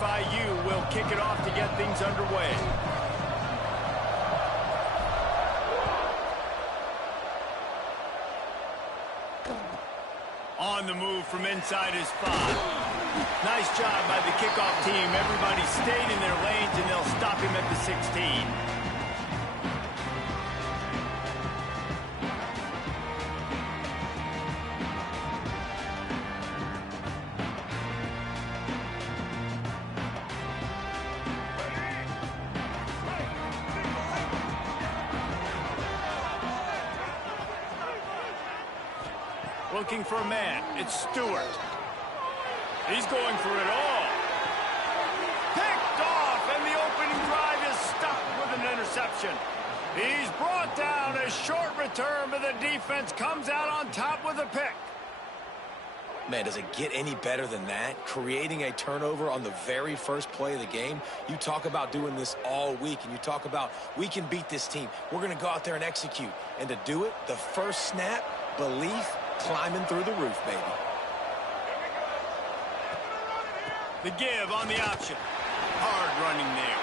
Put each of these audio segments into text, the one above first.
FIU will kick it off to get things underway. On the move from inside his 5. Nice job by the kickoff team. Everybody stayed in their lanes, and they'll stop him at the 16. Looking for a man. It's Stewart. He's going for it all. Picked off, and the opening drive is stopped with an interception. He's brought down. A short return, but the defense comes out on top with a pick. Man, does it get any better than that? Creating a turnover on the very first play of the game. You talk about doing this all week, and you talk about, we can beat this team. We're going to go out there and execute. And to do it, the first snap, belief, climbing through the roof, baby. The give on the option. Hard running there.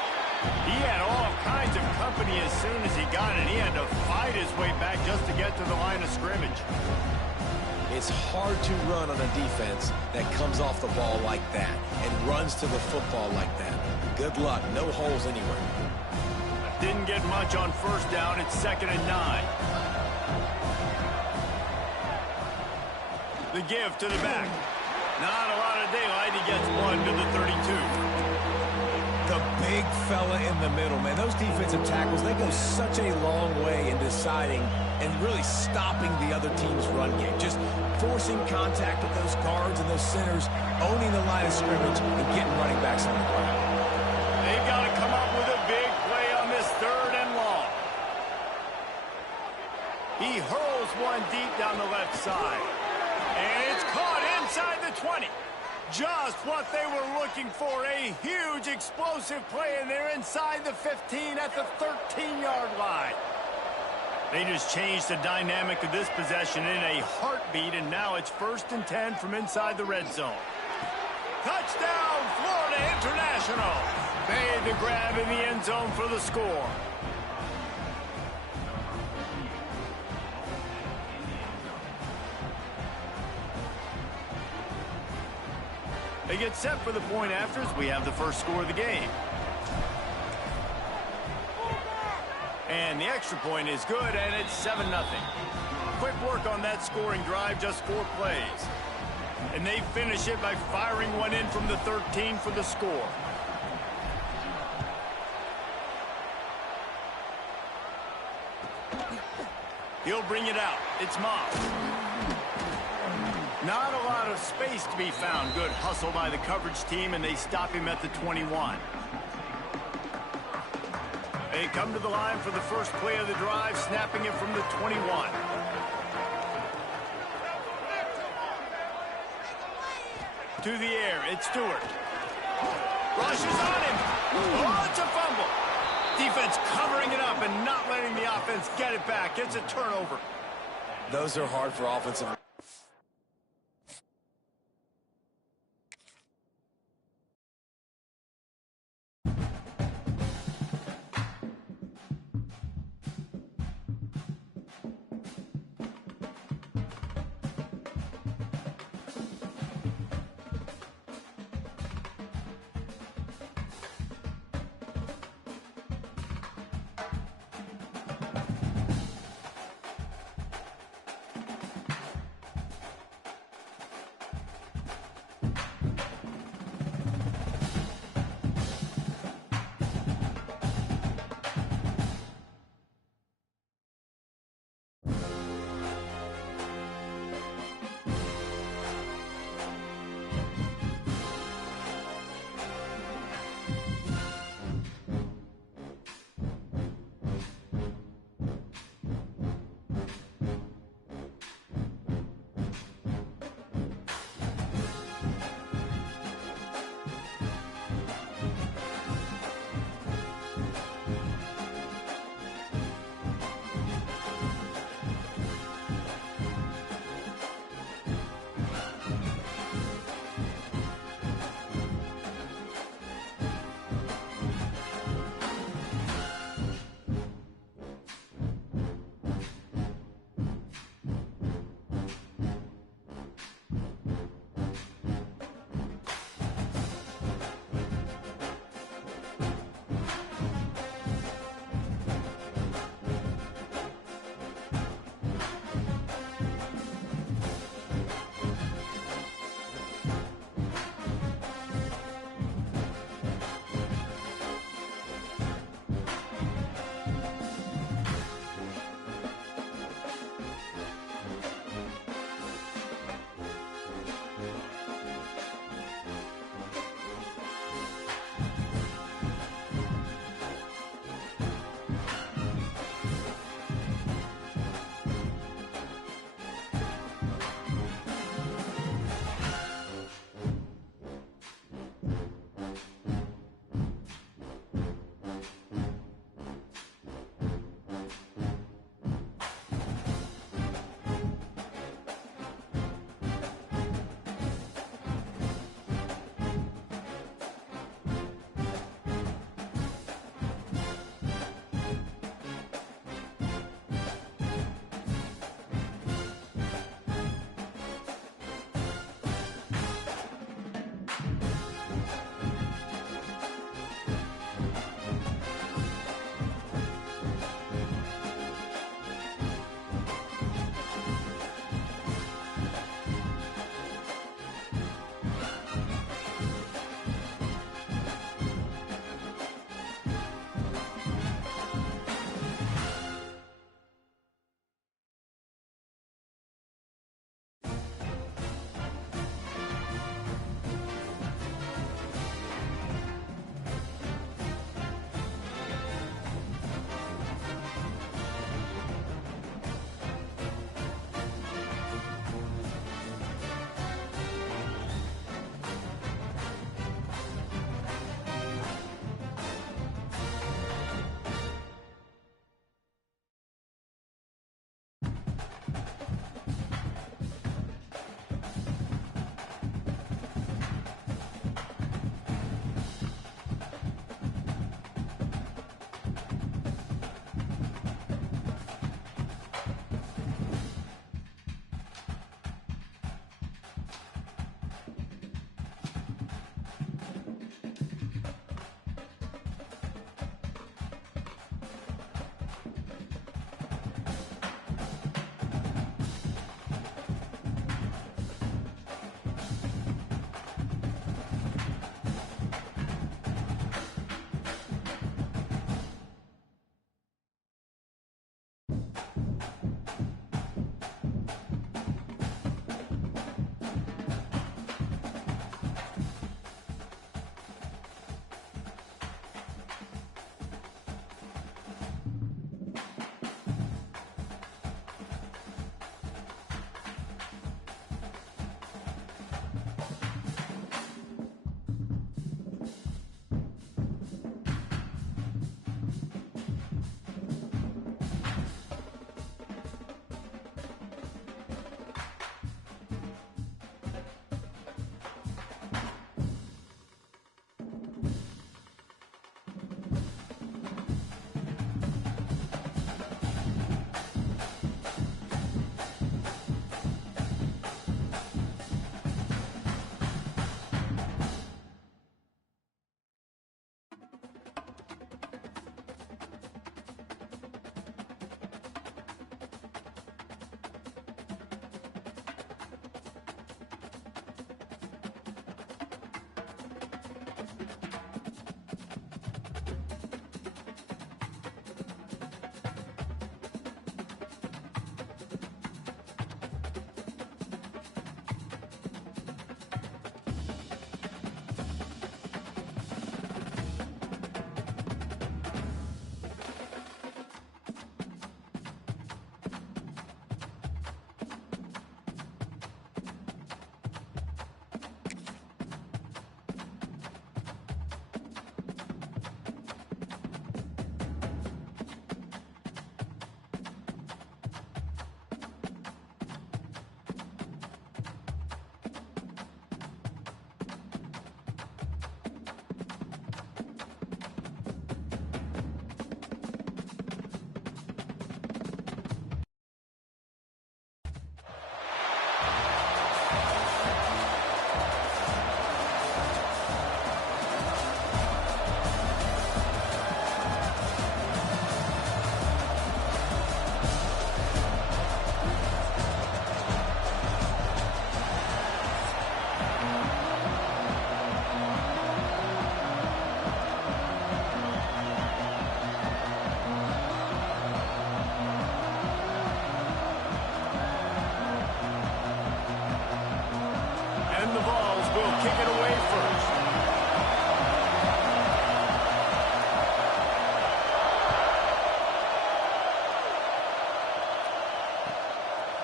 He had all kinds of company as soon as he got it. He had to fight his way back just to get to the line of scrimmage. It's hard to run on a defense that comes off the ball like that and runs to the football like that. Good luck. No holes anywhere. Didn't get much on first down. It's 2nd and 9. The give to the back. Not a lot of daylight. He gets one to the 32. The big fella in the middle, man. Those defensive tackles, they go such a long way in deciding and really stopping the other team's run game. Just forcing contact with those guards and those centers, owning the line of scrimmage, and getting running backs on the ground. They've got to come up with a big play on this 3rd and long. He hurls one deep down the left side. And it's caught inside the 20. Just what they were looking for. A huge explosive play, and they're inside the 15 at the 13-yard line. They just changed the dynamic of this possession in a heartbeat, and now it's 1st and 10 from inside the red zone. Touchdown, Florida International. Made the grab in the end zone for the score. They get set for the point afters. We have the first score of the game. And the extra point is good, and it's 7-0. Quick work on that scoring drive, just 4 plays. And they finish it by firing one in from the 13 for the score. He'll bring it out. It's Moss. Not a lot of space to be found. Good hustle by the coverage team, and they stop him at the 21. They come to the line for the first play of the drive, snapping it from the 21. To the air, it's Stewart. Rushes on him. Oh, it's a fumble. Defense covering it up and not letting the offense get it back. It's a turnover. Those are hard for offensive.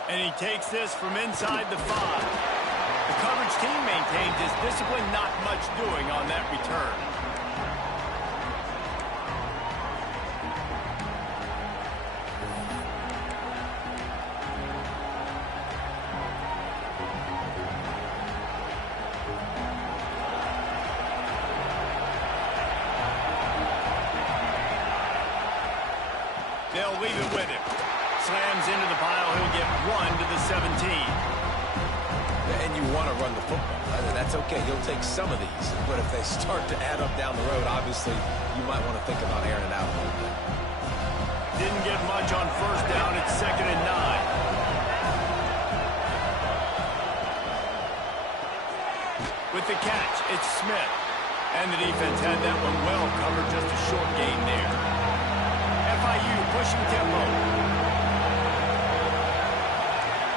And he takes this from inside the 5. The coverage team maintains his discipline, not much doing on that return. They'll leave it with him. Slams into the pile. He'll get 1 to the 17. And you want to run the football. That's okay. You'll take some of these. But if they start to add up down the road, obviously, you might want to think about airing it out a little bit. Didn't get much on first down. It's 2nd and 9. With the catch, it's Smith. And the defense had that one well covered. Just a short gain there. FIU pushing tempo.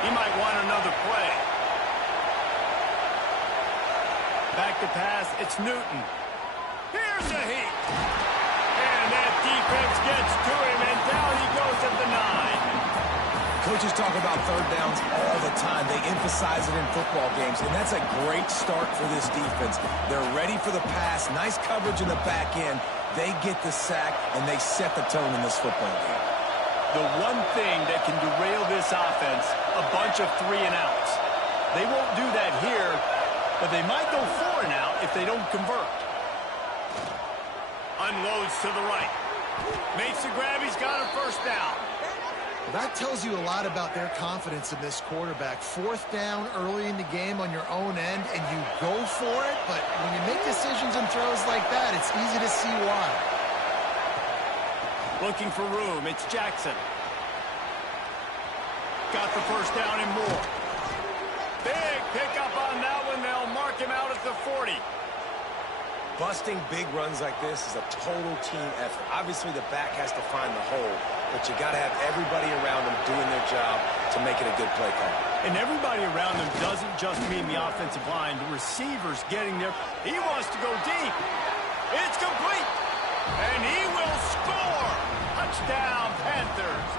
He might want another play. Back to pass, it's Newton. Here's a heat. And that defense gets to him, and down he goes at the 9. Coaches talk about third downs all the time. They emphasize it in football games, and that's a great start for this defense. They're ready for the pass, nice coverage in the back end. They get the sack, and they set the tone in this football game. The one thing that can derail this offense, a bunch of 3-and-outs. They won't do that here, but they might go 4-and-out if they don't convert. Unloads to the right. Makes the grab. He's got a first down. That tells you a lot about their confidence in this quarterback. 4th down early in the game on your own end, and you go for it, but when you make decisions and throws like that, it's easy to see why. Looking for room, it's Jackson. Got the first down and more. Big pickup on that one. They'll mark him out at the 40. Busting big runs like this is a total team effort. Obviously, the back has to find the hole, but you got to have everybody around them doing their job to make it a good play call. And everybody around them doesn't just mean the offensive line. The receivers getting there. He wants to go deep. It's complete. And he will score. Touchdown, Panthers.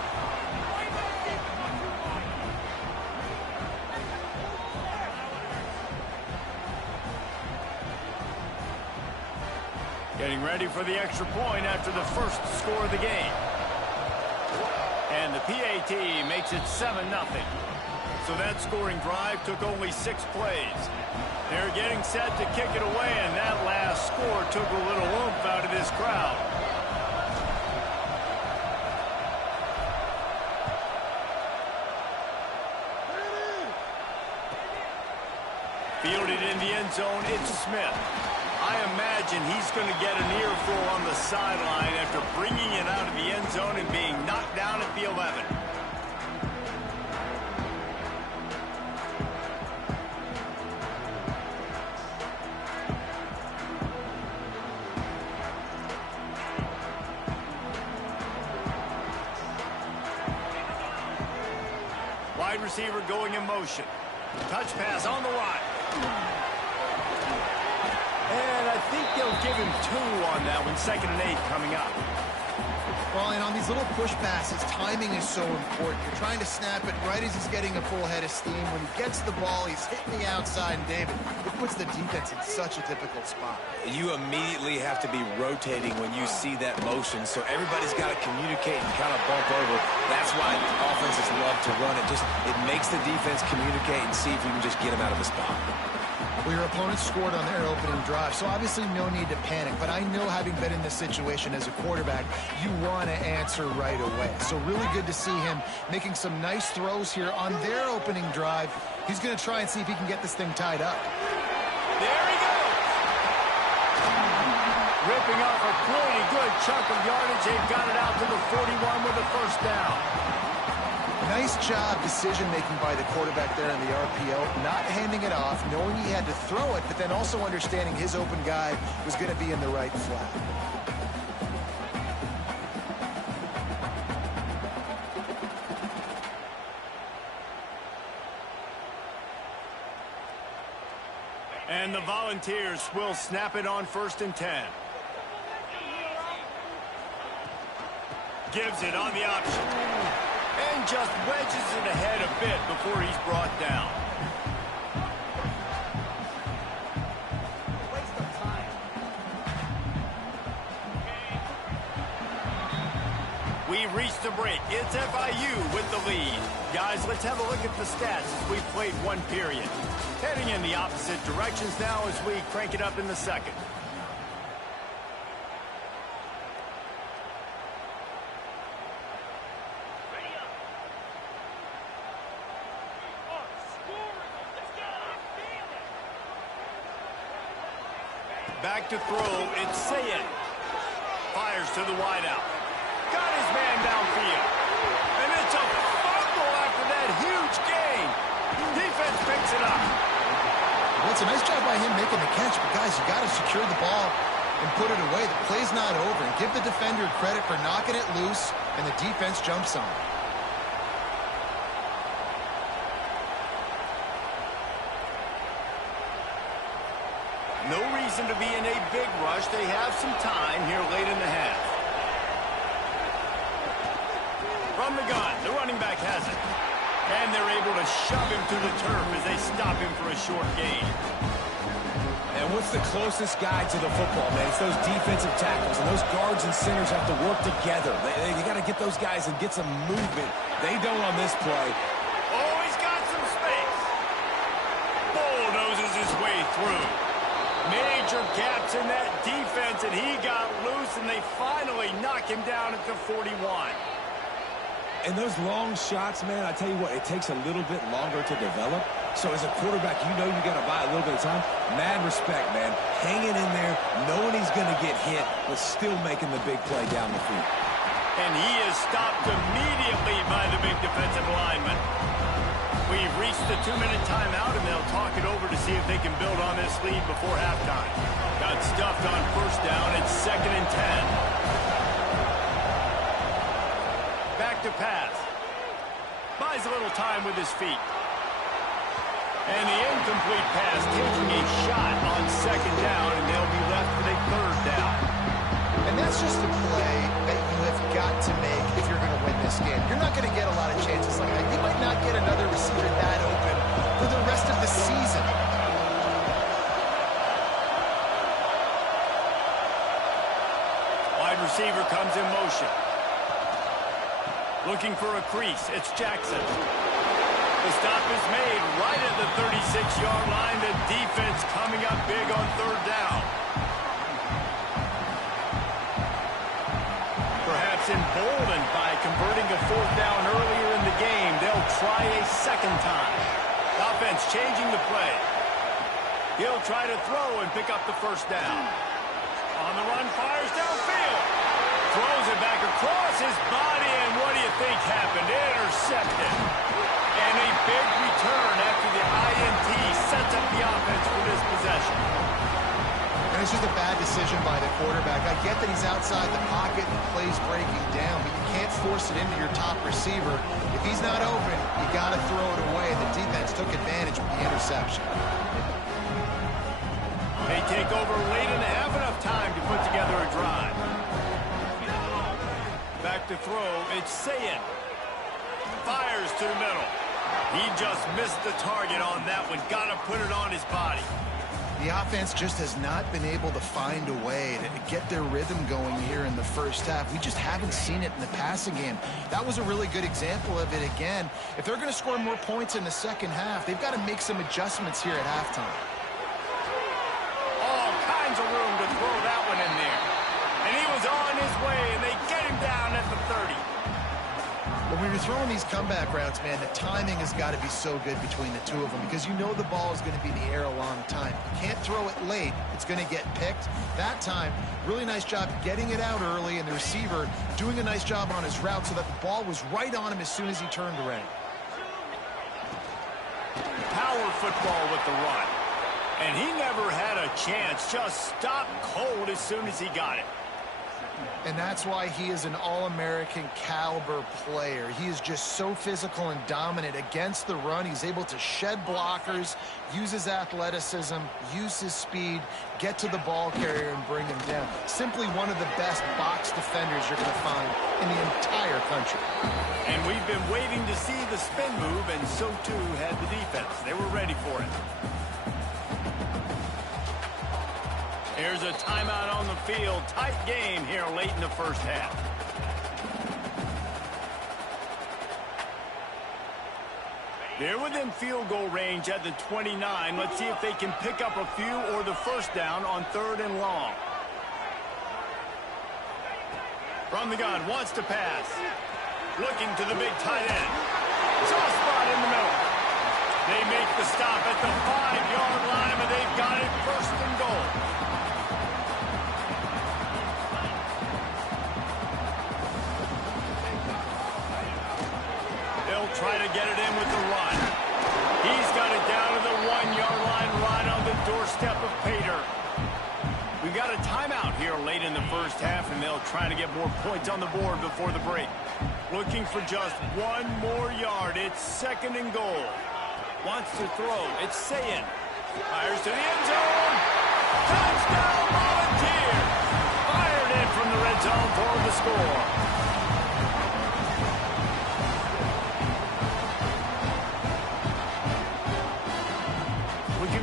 Getting ready for the extra point after the first score of the game. And the PAT makes it 7-0. So that scoring drive took only 6 plays. They're getting set to kick it away, and that last score took a little oomph out of this crowd. Fielded in the end zone, it's Smith. I imagine he's going to get an earful on the sideline after bringing it out of the end zone and being knocked down at the 11. Wide receiver going in motion. Touch pass on the right. And I think they'll give him 2 on that one. 2nd and 8 coming up. Well, and on these little push passes, timing is so important. You're trying to snap it right as he's getting a full head of steam. When he gets the ball, he's hitting the outside, and David, it puts the defense in such a difficult spot. You immediately have to be rotating when you see that motion, so everybody's got to communicate and kind of bump over. That's why offenses love to run it. It makes the defense communicate and see if you can just get him out of the spot. Well, your opponent scored on their opening drive, so obviously no need to panic. But I know, having been in this situation as a quarterback, you want to answer right away. So really good to see him making some nice throws here on their opening drive. He's going to try and see if he can get this thing tied up. There he goes. Ripping off a pretty good chunk of yardage. They've got it out to the 41 with a first down. Nice job decision-making by the quarterback there in the RPO, not handing it off, knowing he had to throw it, but then also understanding his open guy was going to be in the right flat. And the Volunteers will snap it on 1st and 10. Gives it on the option. And just wedges it ahead a bit before he's brought down. We've reached the break. It's FIU with the lead. Guys, let's have a look at the stats as we've played one period. Heading in the opposite directions now as we crank it up in the second. Back to throw, it's Cteu. Fires to the wideout. Got his man downfield. And it's a fumble after that huge gain. Defense picks it up. Well, it's a nice job by him making the catch, but guys, you got to secure the ball and put it away. The play's not over. And give the defender credit for knocking it loose, and the defense jumps on it. No reason to be in a big rush. They have some time here late in the half. From the gun, the running back has it. And they're able to shove him to the turf as they stop him for a short gain. And what's the closest guy to the football, man? It's those defensive tackles, and those guards and centers have to work together. They got to get those guys and get some movement. They don't on this play. Oh, he's got some space. Bulldozes his way through. Major gaps in that defense, and he got loose, and they finally knock him down at the 41. And those long shots, man, I tell you what, it takes a little bit longer to develop. So as a quarterback, you know you got to buy a little bit of time. Mad respect, man. Hanging in there, knowing he's going to get hit, but still making the big play down the field. And he is stopped immediately by the big defensive lineman. We've reached the 2-minute timeout, and they'll talk it over to see if they can build on this lead before halftime. Got stuffed on first down. It's 2nd and 10. Back to pass. Buys a little time with his feet. And the incomplete pass taking a shot on 2nd down, and they'll be left with a 3rd down. And that's just a play that you have got to make if you're going to win this game. You're not going to get a lot of chances like that. You might not get another receiver that open for the rest of the season. Wide receiver comes in motion. Looking for a crease. It's Jackson. The stop is made right at the 36-yard line. The defense coming up big on 3rd down. Perhaps emboldened by converting a 4th down earlier in the game, they'll try a 2nd time. Offense changing the play. He'll try to throw and pick up the 1st down. On the run, fires downfield. Throws it back across his body, and what do you think happened? Intercepted. And a big return after the INT sets up the offense for this possession. And it's just a bad decision by the quarterback. I get that he's outside the pocket and plays breaking down, but you can't force it into your top receiver. If he's not open, you got to throw it away. The defense took advantage with the interception. They take over late in the half, enough time to put together a drive. Back to throw, it's Cteu. Fires to the middle. He just missed the target on that one. Got to put it on his body. The offense just has not been able to find a way to get their rhythm going here in the first half. We just haven't seen it in the passing game. That was a really good example of it again. If they're going to score more points in the second half, they've got to make some adjustments here at halftime. All kinds of room to throw that one in there. And he was on his way, and they get him down at the 30. When you're throwing these comeback routes, man, the timing has got to be so good between the two of them because you know the ball is going to be in the air a long time. You can't throw it late. It's going to get picked. That time, really nice job getting it out early, and the receiver doing a nice job on his route so that the ball was right on him as soon as he turned around. Power football with the run. And he never had a chance. Just stopped cold as soon as he got it. And that's why he is an All-American caliber player. He is just so physical and dominant against the run. He's able to shed blockers, use his athleticism, use his speed, get to the ball carrier and bring him down. Simply one of the best box defenders you're going to find in the entire country. And we've been waiting to see the spin move, and so too had the defense. They were ready for it. Here's a timeout on the field. Tight game here late in the first half. They're within field goal range at the 29. Let's see if they can pick up a few or the first down on 3rd and long. From the gun, wants to pass. Looking to the big tight end. Soft spot in the middle. They make the stop at the 5-yard line, but they've got it 1st and goal. Try to get it in with the run. He's got it down to the 1-yard line, right on the doorstep of Pater. We've got a timeout here late in the first half, and they'll try to get more points on the board before the break. Looking for just 1 more yard. It's 2nd and goal. Wants to throw. It's Sayin. Fires to the end zone. Touchdown, Volunteer. Fired in from the red zone for the score.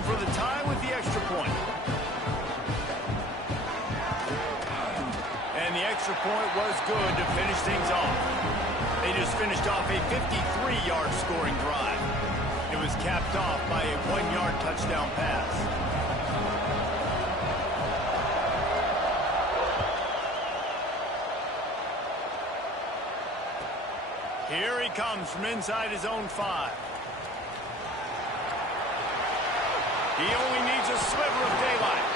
For the tie with the extra point. And the extra point was good to finish things off. They just finished off a 53-yard scoring drive. It was capped off by a 1-yard touchdown pass. Here he comes from inside his own 5. He only needs a sliver of daylight.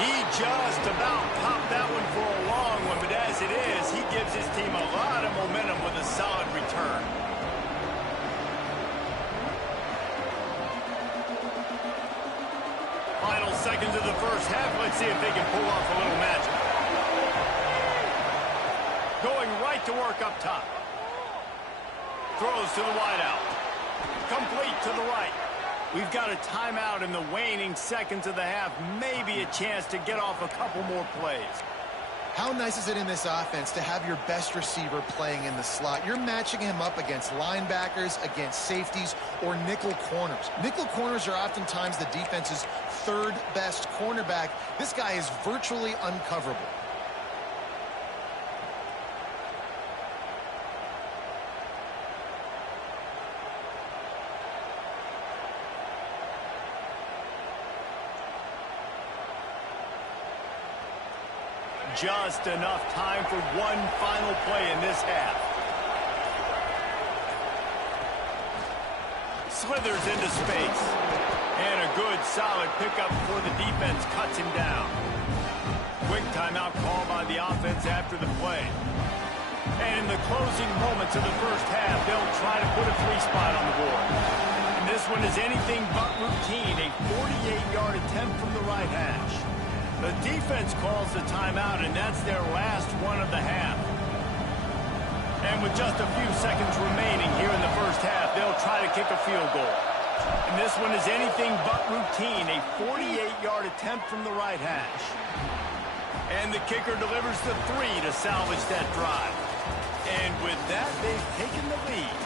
He just about popped that one for a long one, but as it is, he gives his team a lot of momentum with a solid return. Final seconds of the first half. Let's see if they can pull off a little magic. Going right to work up top. Throws to the wideout. Complete to the right. We've got a timeout in the waning seconds of the half. Maybe a chance to get off a couple more plays. How nice is it in this offense to have your best receiver playing in the slot? You're matching him up against linebackers, against safeties, or nickel corners. Nickel corners are oftentimes the defense's 3rd best cornerback. This guy is virtually uncoverable. Just enough time for one final play in this half. Slithers into space. And a good, solid pickup before the defense cuts him down. Quick timeout call by the offense after the play. And in the closing moments of the first half, they'll try to put a 3-spot on the board. And this one is anything but routine. A 48-yard attempt from the right hash. The defense calls the timeout, and that's their last one of the half. And with just a few seconds remaining here in the first half, they'll try to kick a field goal. And this one is anything but routine, a 48-yard attempt from the right hash. And the kicker delivers the 3 to salvage that drive. And with that, they've taken the lead.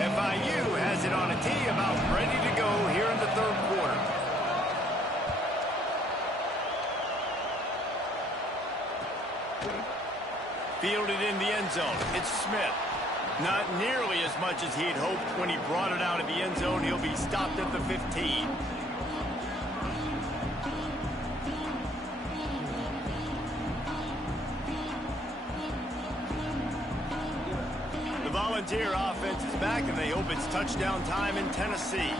FIU has it on a tee, about ready to go here in the 3rd quarter. Fielded in the end zone. It's Smith. Not nearly as much as he'd hoped when he brought it out of the end zone. He'll be stopped at the 15. The Volunteer offense is back, and they hope it's touchdown time in Tennessee.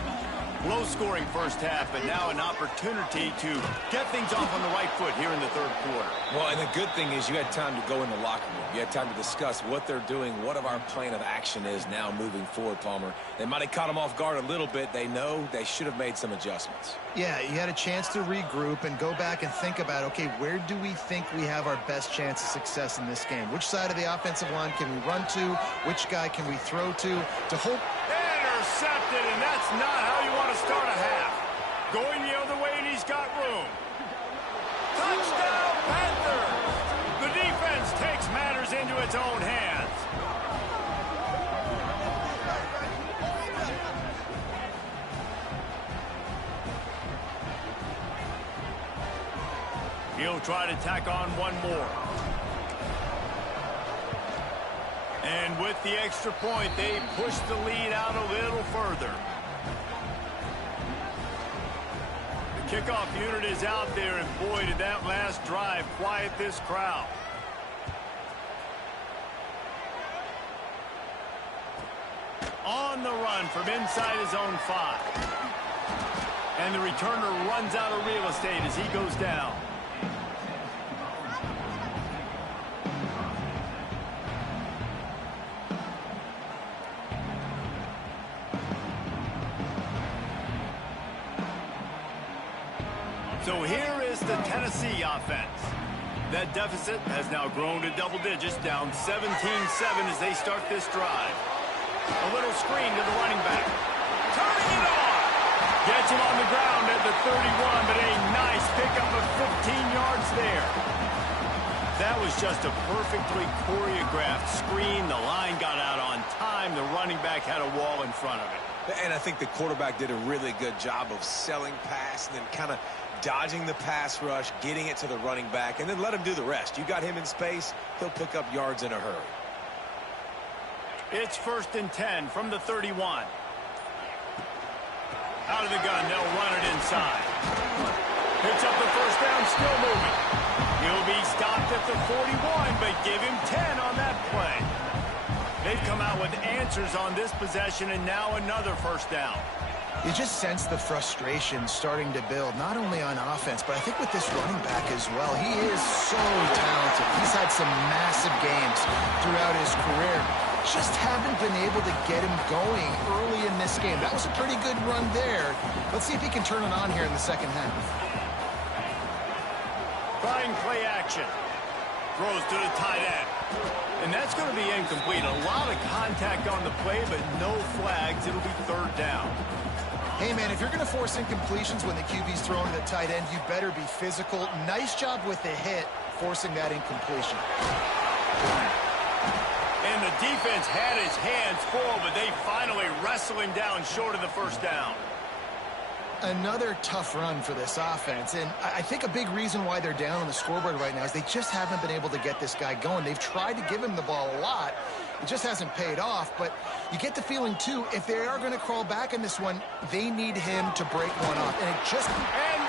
Low-scoring first half, but now an opportunity to get things off on the right foot here in the third quarter. Well, and the good thing is you had time to go in the locker room. You had time to discuss what they're doing, what our plan of action is now moving forward, Palmer. They might have caught them off guard a little bit. They know they should have made some adjustments. Yeah, you had a chance to regroup and go back and think about, okay, where do we think we have our best chance of success in this game? Which side of the offensive line can we run to? Which guy can we throw to hope? Intercepted, and that's not how you want to start a half. Going the other way, and he's got room. Touchdown, Panthers! The defense takes matters into its own hands. He'll try to tack on one more. And with the extra point, they push the lead out a little further. The kickoff unit is out there, and boy, did that last drive quiet this crowd. On the run from inside his own 5. And the returner runs out of real estate as he goes down. So here is the Tennessee offense. That deficit has now grown to double digits, down 17-7 as they start this drive. A little screen to the running back. Turning it on! Gets him on the ground at the 31, but a nice pickup of 15 yards there. That was just a perfectly choreographed screen. The line got out on time. The running back had a wall in front of it. And I think the quarterback did a really good job of selling pass and then kind of dodging the pass rush, getting it to the running back, and then let him do the rest. You got him in space, he'll pick up yards in a hurry. It's 1st and 10 from the 31. Out of the gun, they'll run it inside. Picks up the first down, still moving. He'll be stopped at the 41, but give him 10 on that play. They've come out with answers on this possession, and now another first down. You just sense the frustration starting to build, not only on offense, but I think with this running back as well. He is so talented. He's had some massive games throughout his career. Just haven't been able to get him going early in this game. That was a pretty good run there. Let's see if he can turn it on here in the second half. Trying play action. Throws to the tight end. And that's going to be incomplete. A lot of contact on the play, but no flags. It'll be 3rd down. Hey, man, if you're going to force incompletions when the QB's throwing to the tight end, you better be physical. Nice job with the hit, forcing that incompletion. And the defense had his hands full, but they finally wrestle him down short of the first down. Another tough run for this offense, and I think a big reason why they're down on the scoreboard right now is they just haven't been able to get this guy going. They've tried to give him the ball a lot. It just hasn't paid off, but you get the feeling, too, if they are going to crawl back in this one, they need him to break one off. And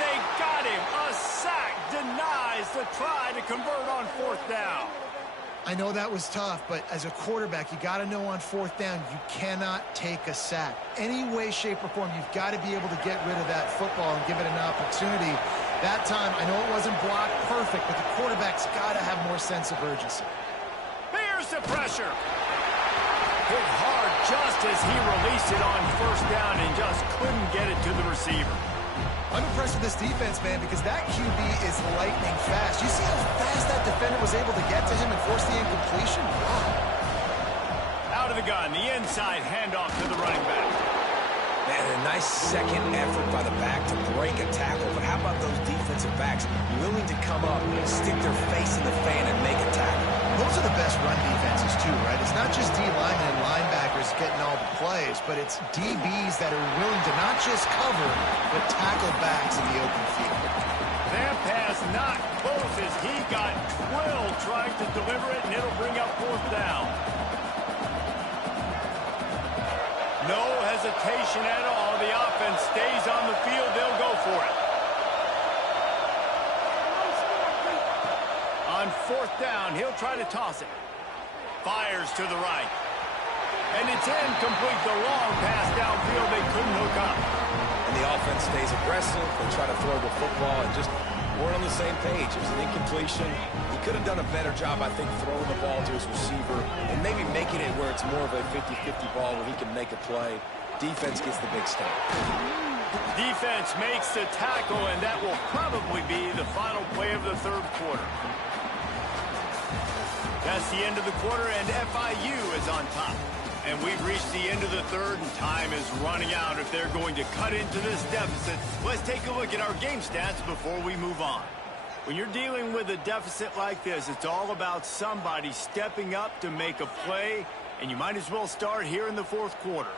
they got him. A sack denies the try to convert on 4th down. I know that was tough, but as a quarterback, you got to know on 4th down, you cannot take a sack. Any way, shape, or form, you've got to be able to get rid of that football and give it an opportunity. That time, I know it wasn't blocked perfect, but the quarterback's got to have more sense of urgency. Here's the pressure. Hit hard just as he released it on 1st down and just couldn't get it to the receiver. I'm impressed with this defense, man, because that QB is lightning fast. You see how fast that defender was able to get to him and force the incompletion? Wow. Out of the gun, the inside handoff to the running back. Man, a nice second effort by the back to break a tackle, but how about those defensive backs willing to come up, stick their face in the fan, and make a tackle? Those are the best run defenses, too, right? It's not just D-linemen and linebackers getting all the plays, but it's DBs that are willing to not just cover, but tackle backs in the open field. That pass not close as he got drilled trying to deliver it, and it'll bring up 4th down. No hesitation at all. The offense stays on the field. They'll go for it. On 4th down, he'll try to toss it. Fires to the right. And it's incomplete. The long pass downfield they couldn't hook up. The offense stays aggressive. They try to throw the football and just weren't on the same page. It was an incompletion. He could have done a better job, I think, throwing the ball to his receiver and maybe making it where it's more of a 50-50 ball where he can make a play. Defense gets the big stop. Defense makes the tackle, and that will probably be the final play of the third quarter. That's the end of the quarter, and FIU is on top. And we've reached the end of the third, and time is running out if they're going to cut into this deficit. Let's take a look at our game stats before we move on. When you're dealing with a deficit like this, it's all about somebody stepping up to make a play, and you might as well start here in the fourth quarter.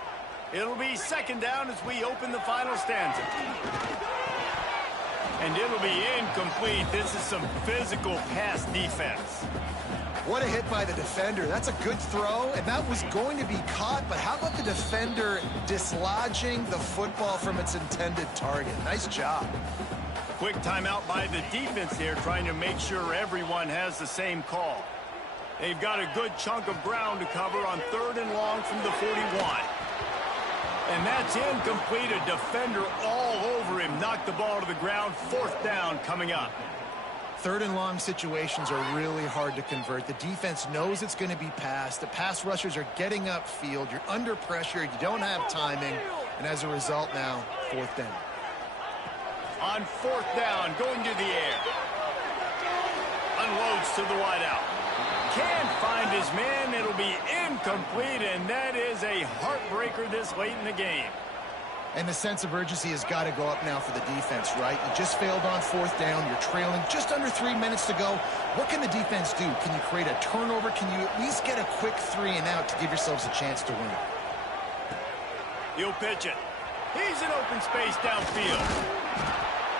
It'll be second down as we open the final stanza. And it'll be incomplete. This is some physical pass defense. What a hit by the defender. That's a good throw, and that was going to be caught, but how about the defender dislodging the football from its intended target? Nice job. Quick timeout by the defense here, trying to make sure everyone has the same call. They've got a good chunk of ground to cover on 3rd and long from the 41. And that's incomplete. A defender all over him. Knocked the ball to the ground. 4th down coming up. 3rd and long situations are really hard to convert. The defense knows it's going to be passed. The pass rushers are getting upfield. You're under pressure. You don't have timing. And as a result now, 4th down. On 4th down, going to the air. Unloads to the wideout. Can't find his man. It'll be incomplete, and that is a heartbreaker this late in the game. And the sense of urgency has got to go up now for the defense, right? You just failed on 4th down. You're trailing just under 3 minutes to go. What can the defense do? Can you create a turnover? Can you at least get a quick 3 and out to give yourselves a chance to win? He'll pitch it. He's in open space downfield.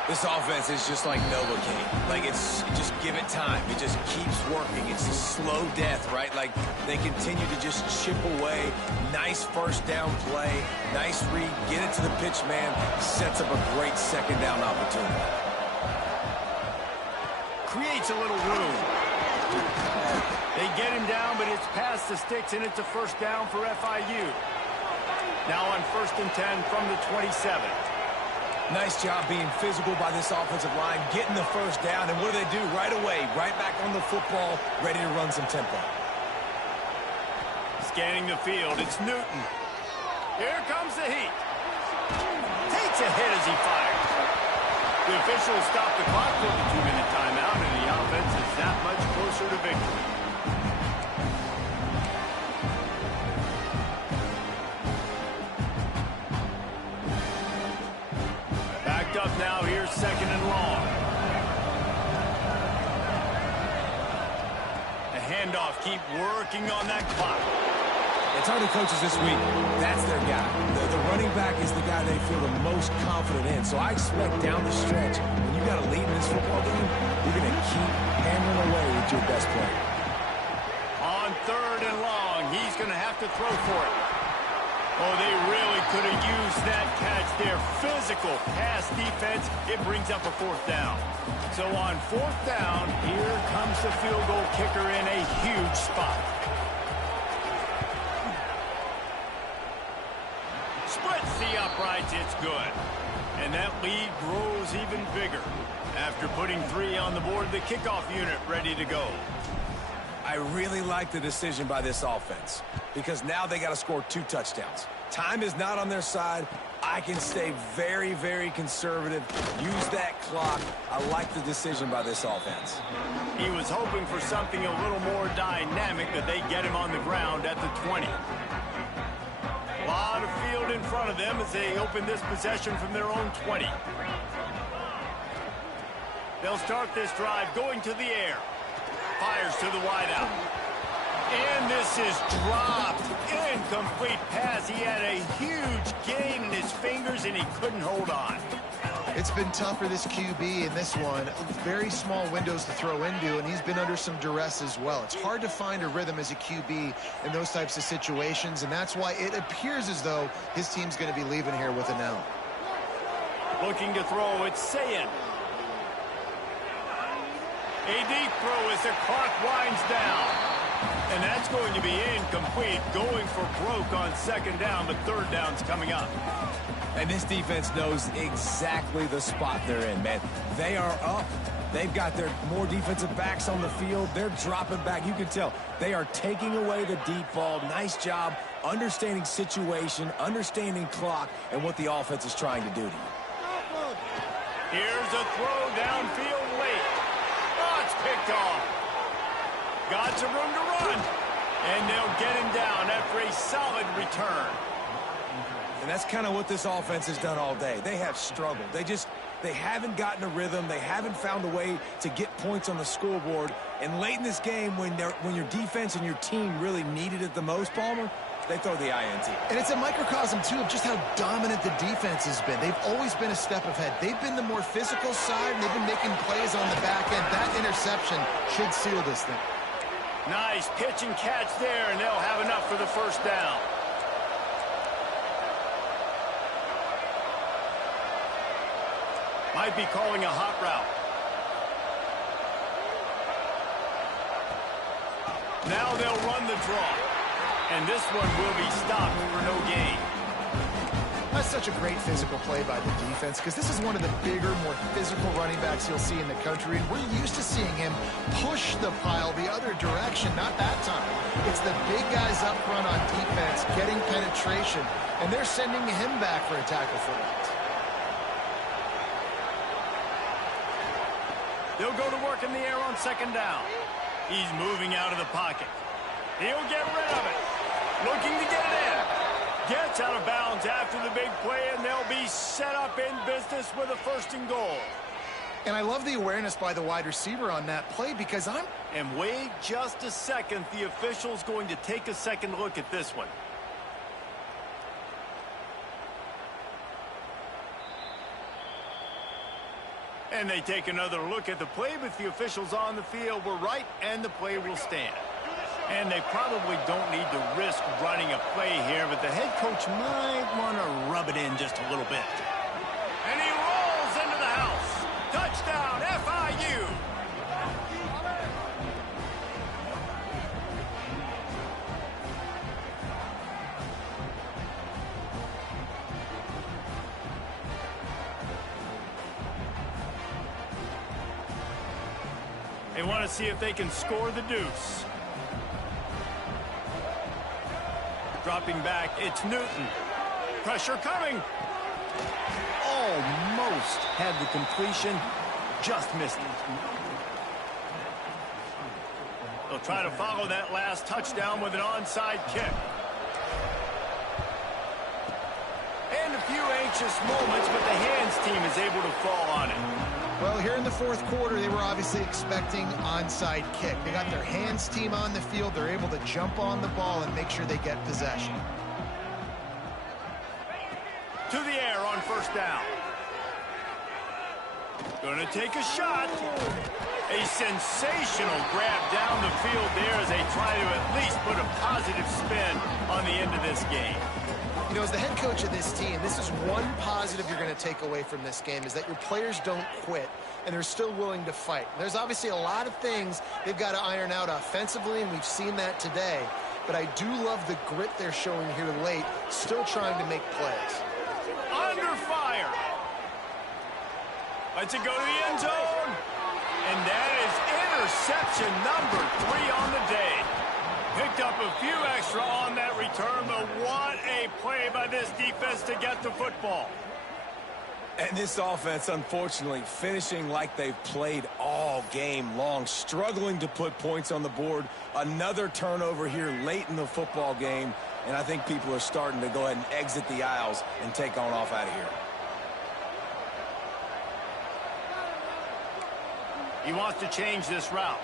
This offense is just like Novocaine. Like, it's just give it time. It just keeps working. It's a slow death, right? Like, they continue to just chip away. Nice first down play. Nice read. Get it to the pitch man. Sets up a great second down opportunity. Creates a little room. They get him down, but it's past the sticks, and it's a 1st down for FIU. Now on 1st and 10 from the 27. Nice job being physical by this offensive line, getting the 1st down, and what do? Right away, right back on the football, ready to run some tempo. Scanning the field, it's Newton. Here comes the heat. Takes a hit as he fires. The officials stop the clock for the 2-minute timeout, and the offense is that much closer to victory. Up now, here's 2nd and long. The handoff, keep working on that clock. It's hard to coaches this week. That's their guy. The running back is the guy they feel the most confident in. So I expect down the stretch, when you got a lead in this football game, you're going to keep hammering away with your best player. On 3rd and long, he's going to have to throw for it. Oh, they really could have used that catch there. Physical pass defense. It brings up a 4th down. So on 4th down, here comes the field goal kicker in a huge spot. Splits the uprights. It's good. And that lead grows even bigger. After putting 3 on the board, the kickoff unit ready to go. I really like the decision by this offense because now they got to score 2 touchdowns. Time is not on their side. I can stay very, very conservative. Use that clock. I like the decision by this offense. He was hoping for something a little more dynamic, but they get him on the ground at the 20. A lot of field in front of them as they open this possession from their own 20. They'll start this drive going to the air. Fires to the wideout. And this is dropped. Incomplete pass. He had a huge gain in his fingers, and he couldn't hold on. It's been tough for this QB in this one. Very small windows to throw into, and he's been under some duress as well. It's hard to find a rhythm as a QB in those types of situations, and that's why it appears as though his team's going to be leaving here with an L. Looking to throw, it's Sayin. A deep throw as the clock winds down. And that's going to be incomplete, going for broke on second down, but third down's coming up. And this defense knows exactly the spot they're in, man. They are up. They've got their more defensive backs on the field. They're dropping back. You can tell they are taking away the deep ball. Nice job understanding situation, understanding clock, and what the offense is trying to do to you. Here's a throw downfield late. Oh, it's picked off. Got some room to run. And they'll get him down after a solid return. And that's kind of what this offense has done all day. They have struggled. They haven't gotten a rhythm. They haven't found a way to get points on the scoreboard. And late in this game, when your defense and your team really needed it the most, Palmer, they throw the INT. And it's a microcosm, too, of just how dominant the defense has been. They've always been a step ahead. They've been the more physical side, and they've been making plays on the back end. That interception should seal this thing. Nice pitch and catch there, and they'll have enough for the first down. Might be calling a hot route. Now they'll run the draw. And this one will be stopped for no gain. That's such a great physical play by the defense because this is one of the bigger, more physical running backs you'll see in the country. And we're used to seeing him push the pile the other direction. Not that time. It's the big guys up front on defense getting penetration. And they're sending him back for a tackle for loss. They'll go to work in the air on second down. He's moving out of the pocket. He'll get rid of it. Looking to get it in. Gets out of bounds after the big play, and they'll be set up in business with a first and goal. And I love the awareness by the wide receiver on that play because And wait just a second. The official's going to take a second look at this one. And they take another look at the play, but the officials on the field were right, and the play will stand. And they probably don't need to risk running a play here, but the head coach might want to rub it in just a little bit. And he rolls into the house. Touchdown, FIU. They want to see if they can score the deuce. Dropping back, it's Newton. Pressure coming. Almost had the completion, just missed it. They'll try to follow that last touchdown with an onside kick. And a few anxious moments, but the hands team is able to fall on it. Well, here in the fourth quarter, they were obviously expecting onside kick. They got their hands team on the field. They're able to jump on the ball and make sure they get possession. To the air on first down. Going to take a shot. A sensational grab down the field there as they try to at least put a positive spin on the end of this game. You know, as the head coach of this team, this is one positive you're going to take away from this game, is that your players don't quit, and they're still willing to fight. There's obviously a lot of things they've got to iron out offensively, and we've seen that today. But I do love the grit they're showing here late, still trying to make plays. Under fire. Lets it go to the end zone. And that is interception number 3 on the day. Picked up a few extra on that return, but what a play by this defense to get the football. And this offense, unfortunately, finishing like they've played all game long, struggling to put points on the board. Another turnover here late in the football game, and I think people are starting to go ahead and exit the aisles and take on off out of here. He wants to change this route.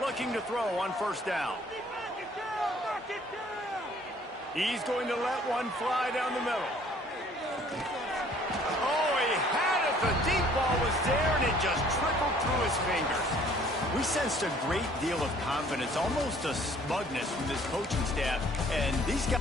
Looking to throw on first down. He's going to let one fly down the middle. Oh, he had it. The deep ball was there, and it just trickled through his fingers. We sensed a great deal of confidence, almost a smugness from this coaching staff, and these guys...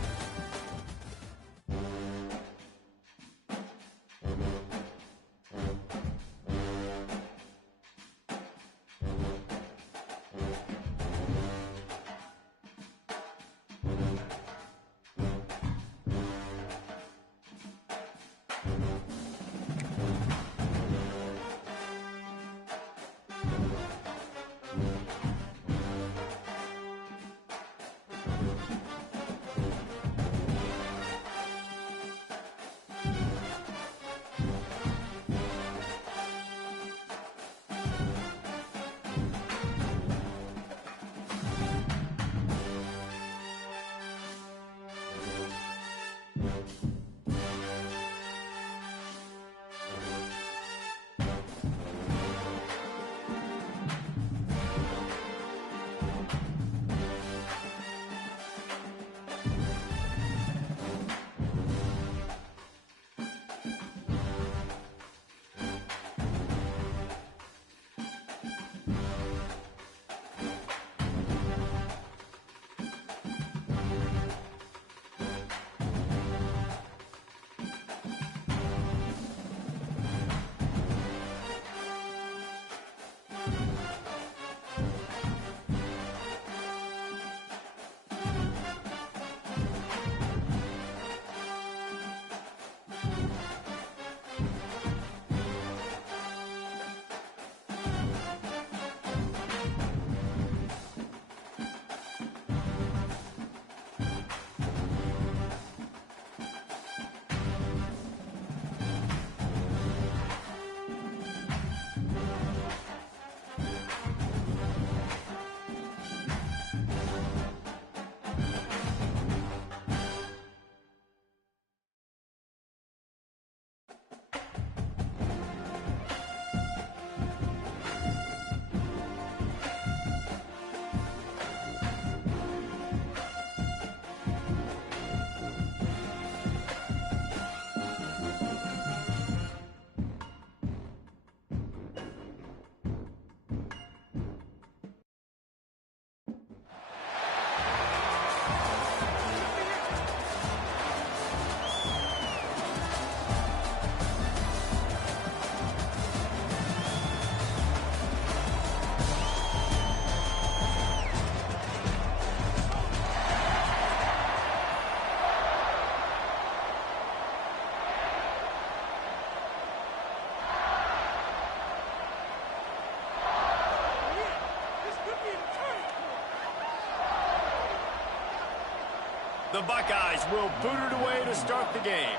the Buckeyes will boot it away to start the game.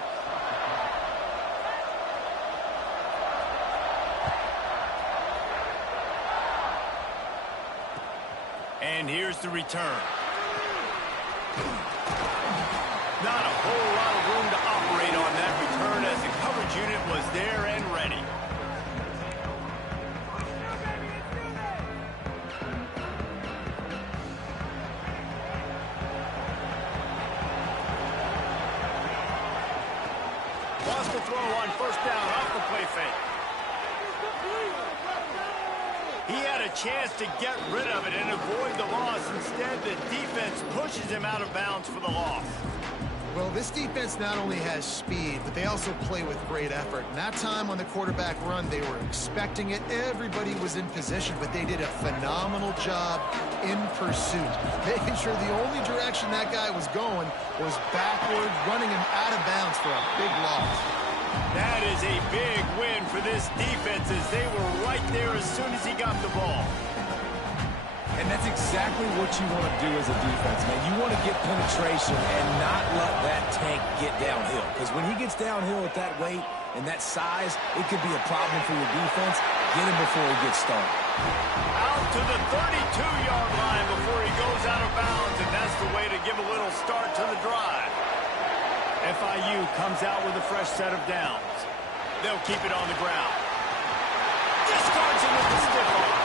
And here's the return. Not a whole lot of room to operate on that return as the coverage unit was there and ready. Wants to throw on first down off the play fake. He had a chance to get rid of it and avoid the loss. Instead, the defense pushes him out of bounds for the loss. Well, this defense not only has speed, but they also play with great effort. And that time on the quarterback run, they were expecting it. Everybody was in position, but they did a phenomenal job in pursuit, making sure the only direction that guy was going was backward, running him out of bounds for a big loss. That is a big win for this defense as they were right there as soon as he got the ball. And that's exactly what you want to do as a defense, man. You want to get penetration and not let that tank get downhill. Because when he gets downhill at that weight and that size, it could be a problem for your defense. Get him before he gets started. Out to the 32-yard line before he goes out of bounds, and that's the way to give a little start to the drive. FIU comes out with a fresh set of downs. They'll keep it on the ground. Discards him with the stiff arm.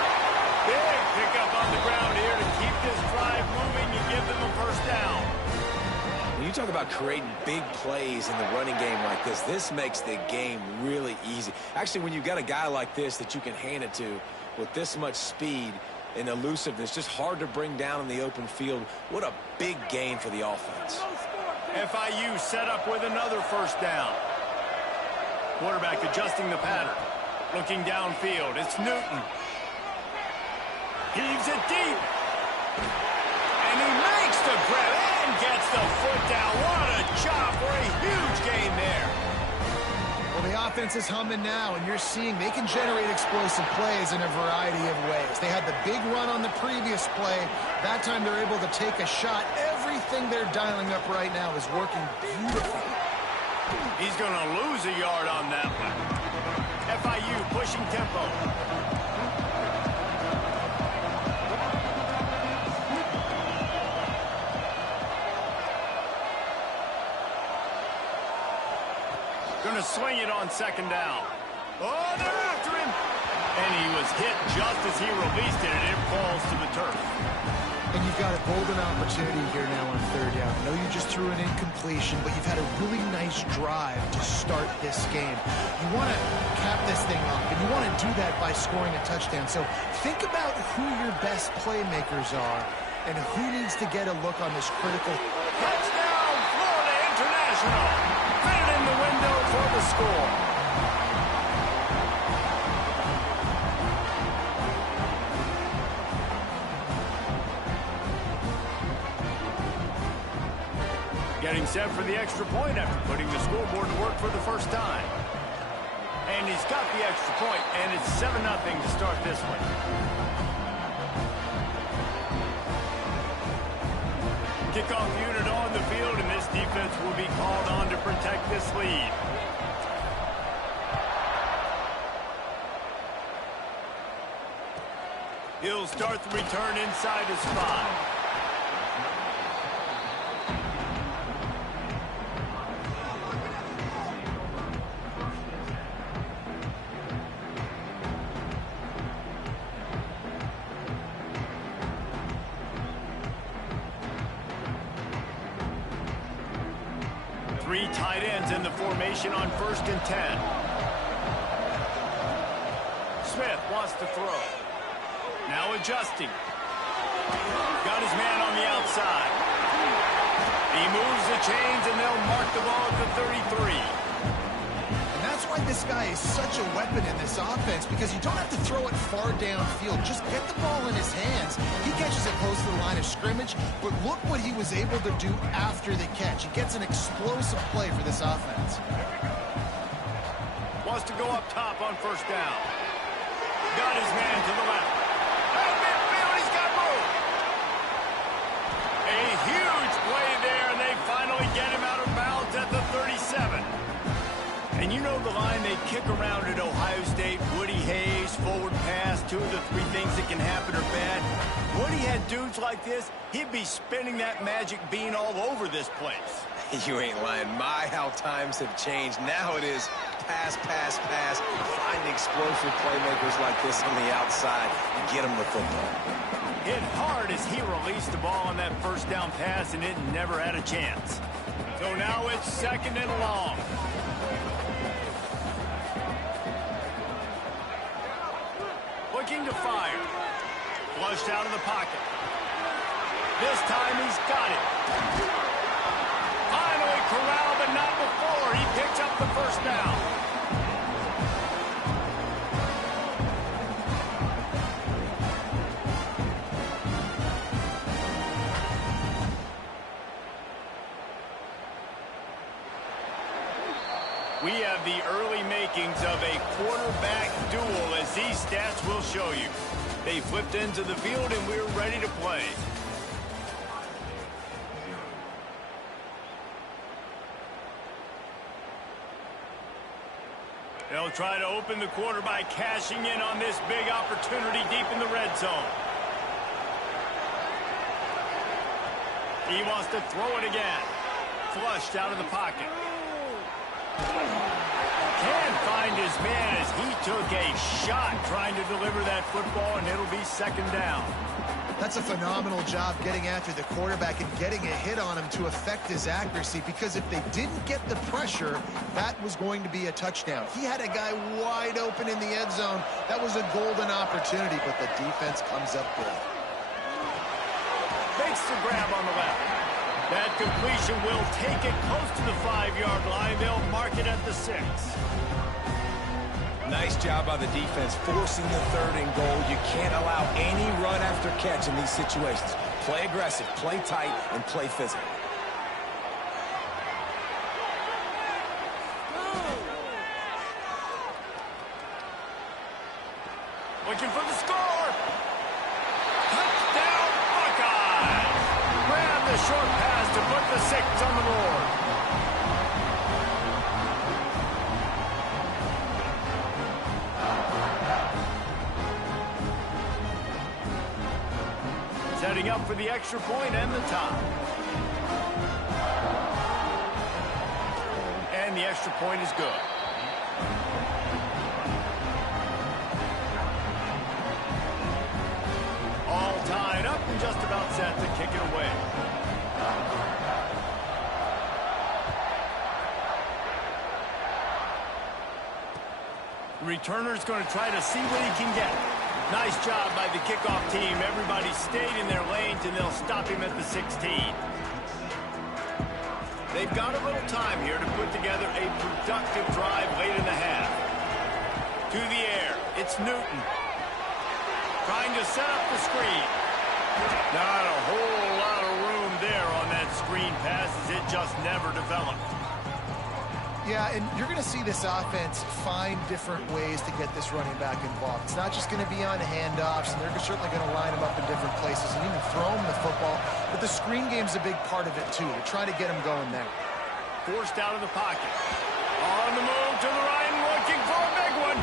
Big pickup on the ground here to keep this drive moving and give them a first down. When you talk about creating big plays in the running game like this makes the game really easy. Actually, when you've got a guy like this that you can hand it to with this much speed and elusiveness, just hard to bring down in the open field, what a big gain for the offense. FIU set up with another first down. Quarterback adjusting the pattern. Looking downfield, it's Newton. Heaves it deep. And he makes the grab and gets the foot down. What a job for a huge gain there. Well, the offense is humming now, and you're seeing they can generate explosive plays in a variety of ways. They had the big run on the previous play. That time they're able to take a shot. Everything they're dialing up right now is working beautifully. He's going to lose a yard on that one. FIU pushing tempo. Going to swing it on second down. Oh, they're after him. And he was hit just as he released it, and it falls to the turf. And you've got a golden opportunity here now on third down. I know you just threw an incompletion, but you've had a really nice drive to start this game. You want to cap this thing off, and you want to do that by scoring a touchdown. So think about who your best playmakers are and who needs to get a look on this critical. Touchdown, Florida International. Put it in the window for the score. Getting set for the extra point after putting the scoreboard to work for the first time. And he's got the extra point, and it's 7-0 to start this one. Kickoff unit on the field, and this defense will be called on to protect this lead. He'll start the return inside his 5. Three tight ends in the formation on 1st and 10. Smith wants to throw. Now adjusting. Got his man on the outside. He moves the chains, and they'll mark the ball at the 33. And that's why this guy is such a weapon in this offense, because you don't have to throw it far downfield. Just get the ball in his hands. He catches it close to the line of scrimmage, but look what he was able to do after the catch. He gets an explosive play for this offense. Wants to go up top on 1st down. Got his man to the left. Out of midfield, he's got room. A huge play there, and they find And you know the line they kick around at Ohio State, Woody Hayes, forward pass, 2 of the 3 things that can happen are bad. Woody had dudes like this, he'd be spinning that magic bean all over this place. You ain't lying. My, how times have changed. Now it is pass, pass, pass. Find explosive playmakers like this on the outside and get them the football. Hit hard as he released the ball on that first down pass, and it never had a chance. So now it's 2nd and long. Looking to fire. Flushed out of the pocket. This time he's got it. Finally corralled, but not before. He picks up the first down. We have the early makings of a quarterback duel, as these stats will show you. They flipped into the field, and we're ready to play. They'll try to open the quarter by cashing in on this big opportunity deep in the red zone. He wants to throw it again. Flushed out of the pocket. Can't find his man as he took a shot trying to deliver that football, and it'll be 2nd down. That's a phenomenal job getting after the quarterback and getting a hit on him to affect his accuracy, because if they didn't get the pressure, that was going to be a touchdown. He had a guy wide open in the end zone. That was a golden opportunity, but the defense comes up big. Makes the grab on the left. That completion will take it close to the 5-yard line. They'll mark it at the 6. Nice job by the defense forcing the 3rd and goal. You can't allow any run after catch in these situations. Play aggressive, play tight, and play physical. Looking for the score. Touchdown, Buckeyes. Grab the short pass to put the 6 on the board. Setting up for the extra point and the tie. And the extra point is good. All tied up and just about set to kick it away. The returner's going to try to see what he can get. Nice job by the kickoff team. Everybody stayed in their lanes, and they'll stop him at the 16. They've got a little time here to put together a productive drive late in the half. To the air, it's Newton. Trying to set up the screen. Not a whole lot of room there on that screen pass, as it just never developed. Yeah, and you're going to see this offense find different ways to get this running back involved. It's not just going to be on handoffs, and they're certainly going to line him up in different places and even throw him the football. But the screen game's a big part of it, too. They're trying to get him going there. Forced out of the pocket. On the move to the right, looking for a big one.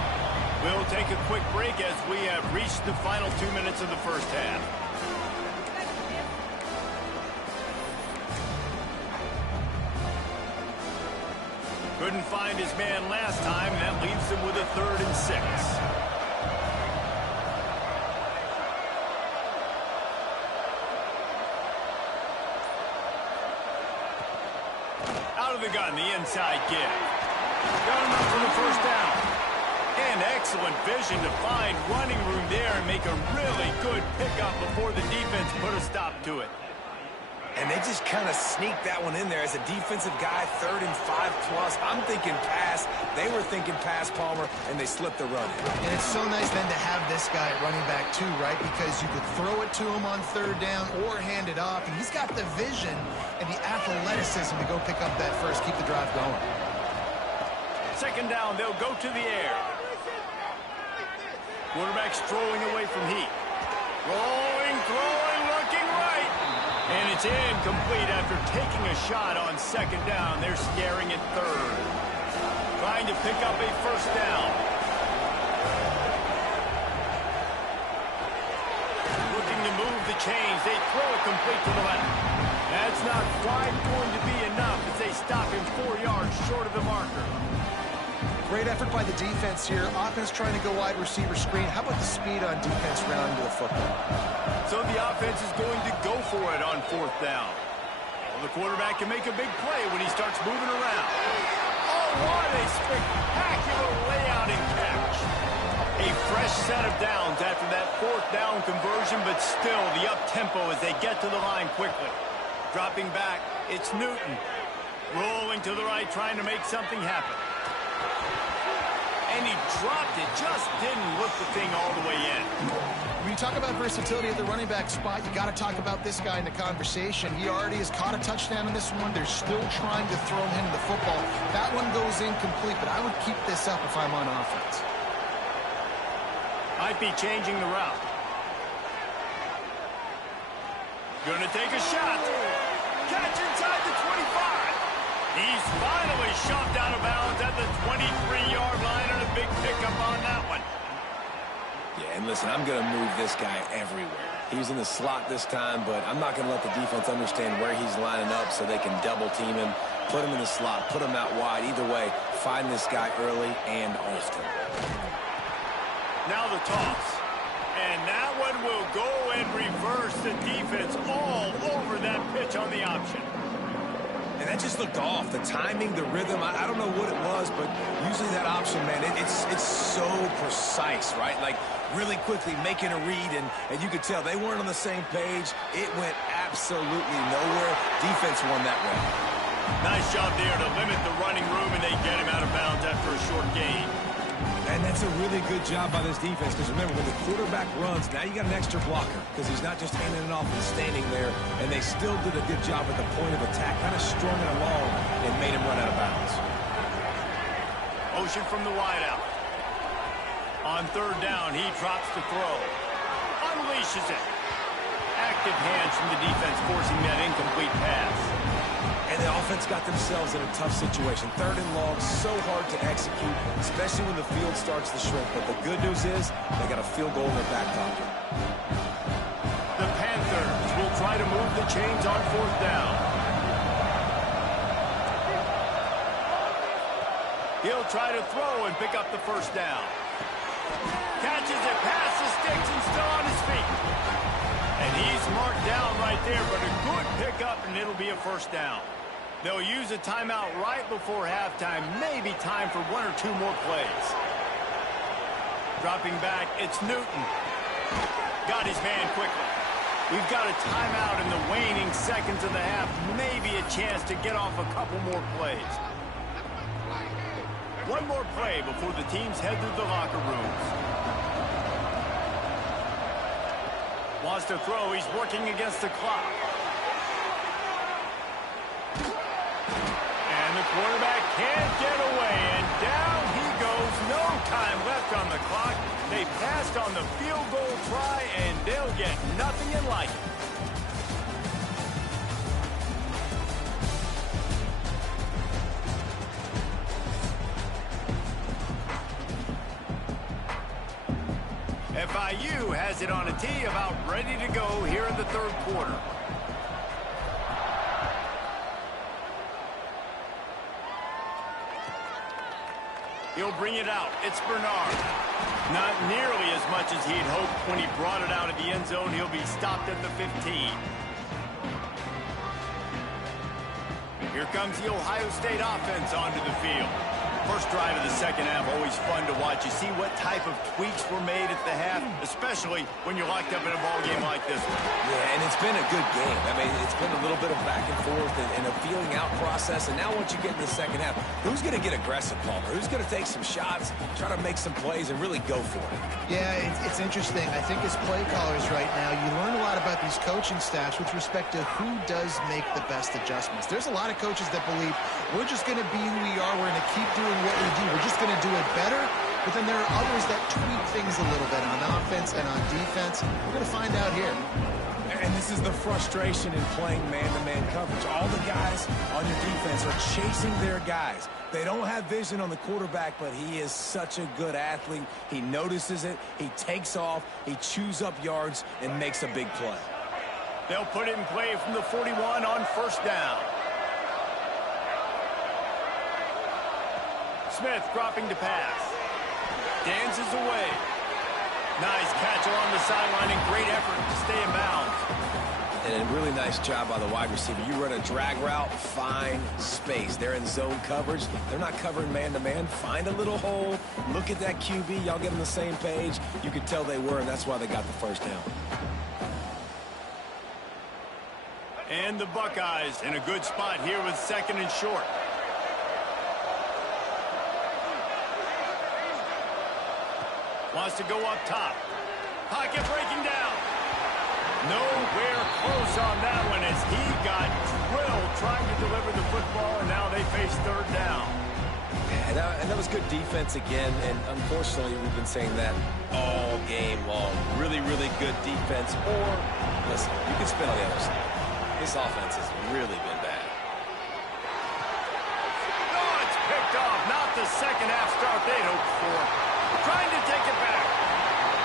We'll take a quick break as we have reached the final 2 minutes of the first half. Couldn't find his man last time. That leaves him with a 3rd and 6. Out of the gun, the inside give. Got him up for the first down. And excellent vision to find running room there and make a really good pickup before the defense put a stop to it. And they just kind of sneaked that one in there as a defensive guy, 3rd and 5+. I'm thinking pass. They were thinking pass, Palmer, and they slipped the run in. And it's so nice then to have this guy at running back too, right? Because you could throw it to him on 3rd down or hand it off. And he's got the vision and the athleticism to go pick up that first, keep the drive going. 2nd down, they'll go to the air. Quarterback strolling away from Heat. Rolling, throwing, looking right. And it's incomplete after taking a shot on 2nd down. They're staring at 3rd. trying to pick up a first down. Looking to move the chains. They throw it complete to the left. That's not quite going to be enough as they stop him 4 yards short of the marker. Great effort by the defense here. Offense trying to go wide receiver screen. How about the speed on defense rounding to the football? So the offense is going to go for it on fourth down. Well, the quarterback can make a big play when he starts moving around. Oh, what a spectacular layout and catch. A fresh set of downs after that fourth down conversion, but still the up-tempo as they get to the line quickly. Dropping back, it's Newton. Rolling to the right, trying to make something happen. And he dropped it, just didn't look the thing all the way in. When you talk about versatility at the running back spot, you got to talk about this guy in the conversation. He already has caught a touchdown in this one. They're still trying to throw him the football. That one goes incomplete, but I would keep this up if I'm on offense. Might be changing the route. Gonna take a shot. Catch inside the 25. He's finally shoved out of bounds at the 23-yard line, and a big pickup on that one. Yeah, and listen, I'm going to move this guy everywhere. He's in the slot this time, but I'm not going to let the defense understand where he's lining up so they can double team him, put him in the slot, put him out wide. Either way, find this guy early and often. Now the toss. And that one will go and reverse the defense all over that pitch on the option. And that just looked off. The timing, the rhythm, I don't know what it was, but usually that option, man, it's so precise, right? Like really quickly making a read, and you could tell they weren't on the same page. It went absolutely nowhere. Defense won that round. Nice job there to limit the running room, and they get him out of bounds after a short gain. And that's a really good job by this defense, because remember, when the quarterback runs, now you got an extra blocker, because he's not just handing it off and standing there, and they still did a good job at the point of attack, kind of strung it along and made him run out of bounds. Motion from the wideout. On third down, he drops to throw. Unleashes it. Active hands from the defense, forcing that incomplete pass. And the offense got themselves in a tough situation. Third and long, so hard to execute, especially when the field starts to shrink. But the good news is they got a field goal in their back pocket. The Panthers will try to move the chains on fourth down. He'll try to throw and pick up the first down. Catches it past the sticks and still on his feet. And he's marked down right there, but a good pickup, and it'll be a first down. They'll use a timeout right before halftime. Maybe time for one or two more plays. Dropping back, it's Newton. Got his man quickly. We've got a timeout in the waning seconds of the half. Maybe a chance to get off a couple more plays. One more play before the teams head to the locker rooms. Wants to throw. He's working against the clock. And the quarterback can't get away. And down he goes. No time left on the clock. They passed on the field goal try, and they'll get nothing in like it. FIU has it on a tee, about ready to go here in the third quarter. He'll bring it out. It's Bernard. Not nearly as much as he'd hoped when he brought it out of the end zone. He'll be stopped at the 15. Here comes the Ohio State offense onto the field. First drive of the second half, always fun to watch. You see what type of tweaks were made at the half, especially when you're locked up in a ball game like this one. Yeah, and it's been a good game. I mean, it's been a little bit of back and forth and a feeling out process. And now once you get in the second half, who's going to get aggressive, Palmer? Who's going to take some shots, try to make some plays, and really go for it? Yeah, it's interesting. I think as play callers right now, you learn a lot about these coaching staffs with respect to who does make the best adjustments. There's a lot of coaches that believe we're just going to be who we are. We're going to keep doing what we do. We're just going to do it better. But then there are others that tweak things a little bit on offense and on defense. We're going to find out here. And this is the frustration in playing man-to-man coverage. All the guys on your defense are chasing their guys. They don't have vision on the quarterback, but he is such a good athlete. He notices it, he takes off, he chews up yards, and makes a big play. They'll put it in play from the 41 on first down. Smith dropping to pass. Dances away. Nice catch along the sideline and great effort to stay in bounds. And a really nice job by the wide receiver. You run a drag route, find space. They're in zone coverage. They're not covering man-to-man. Find a little hole. Look at that QB. Y'all get on the same page. You could tell they were, and that's why they got the first down. And the Buckeyes in a good spot here with second and short. Wants to go up top. Pocket breaking down. Nowhere close on that one as he got drilled trying to deliver the football, and now they face third down. And that was good defense again, and unfortunately we've been saying that all game long. Really, really good defense. Or, listen, you can spin on the other side. This offense has really been bad. Oh, it's picked off. Not the second half start they'd hoped for. Trying to take it back.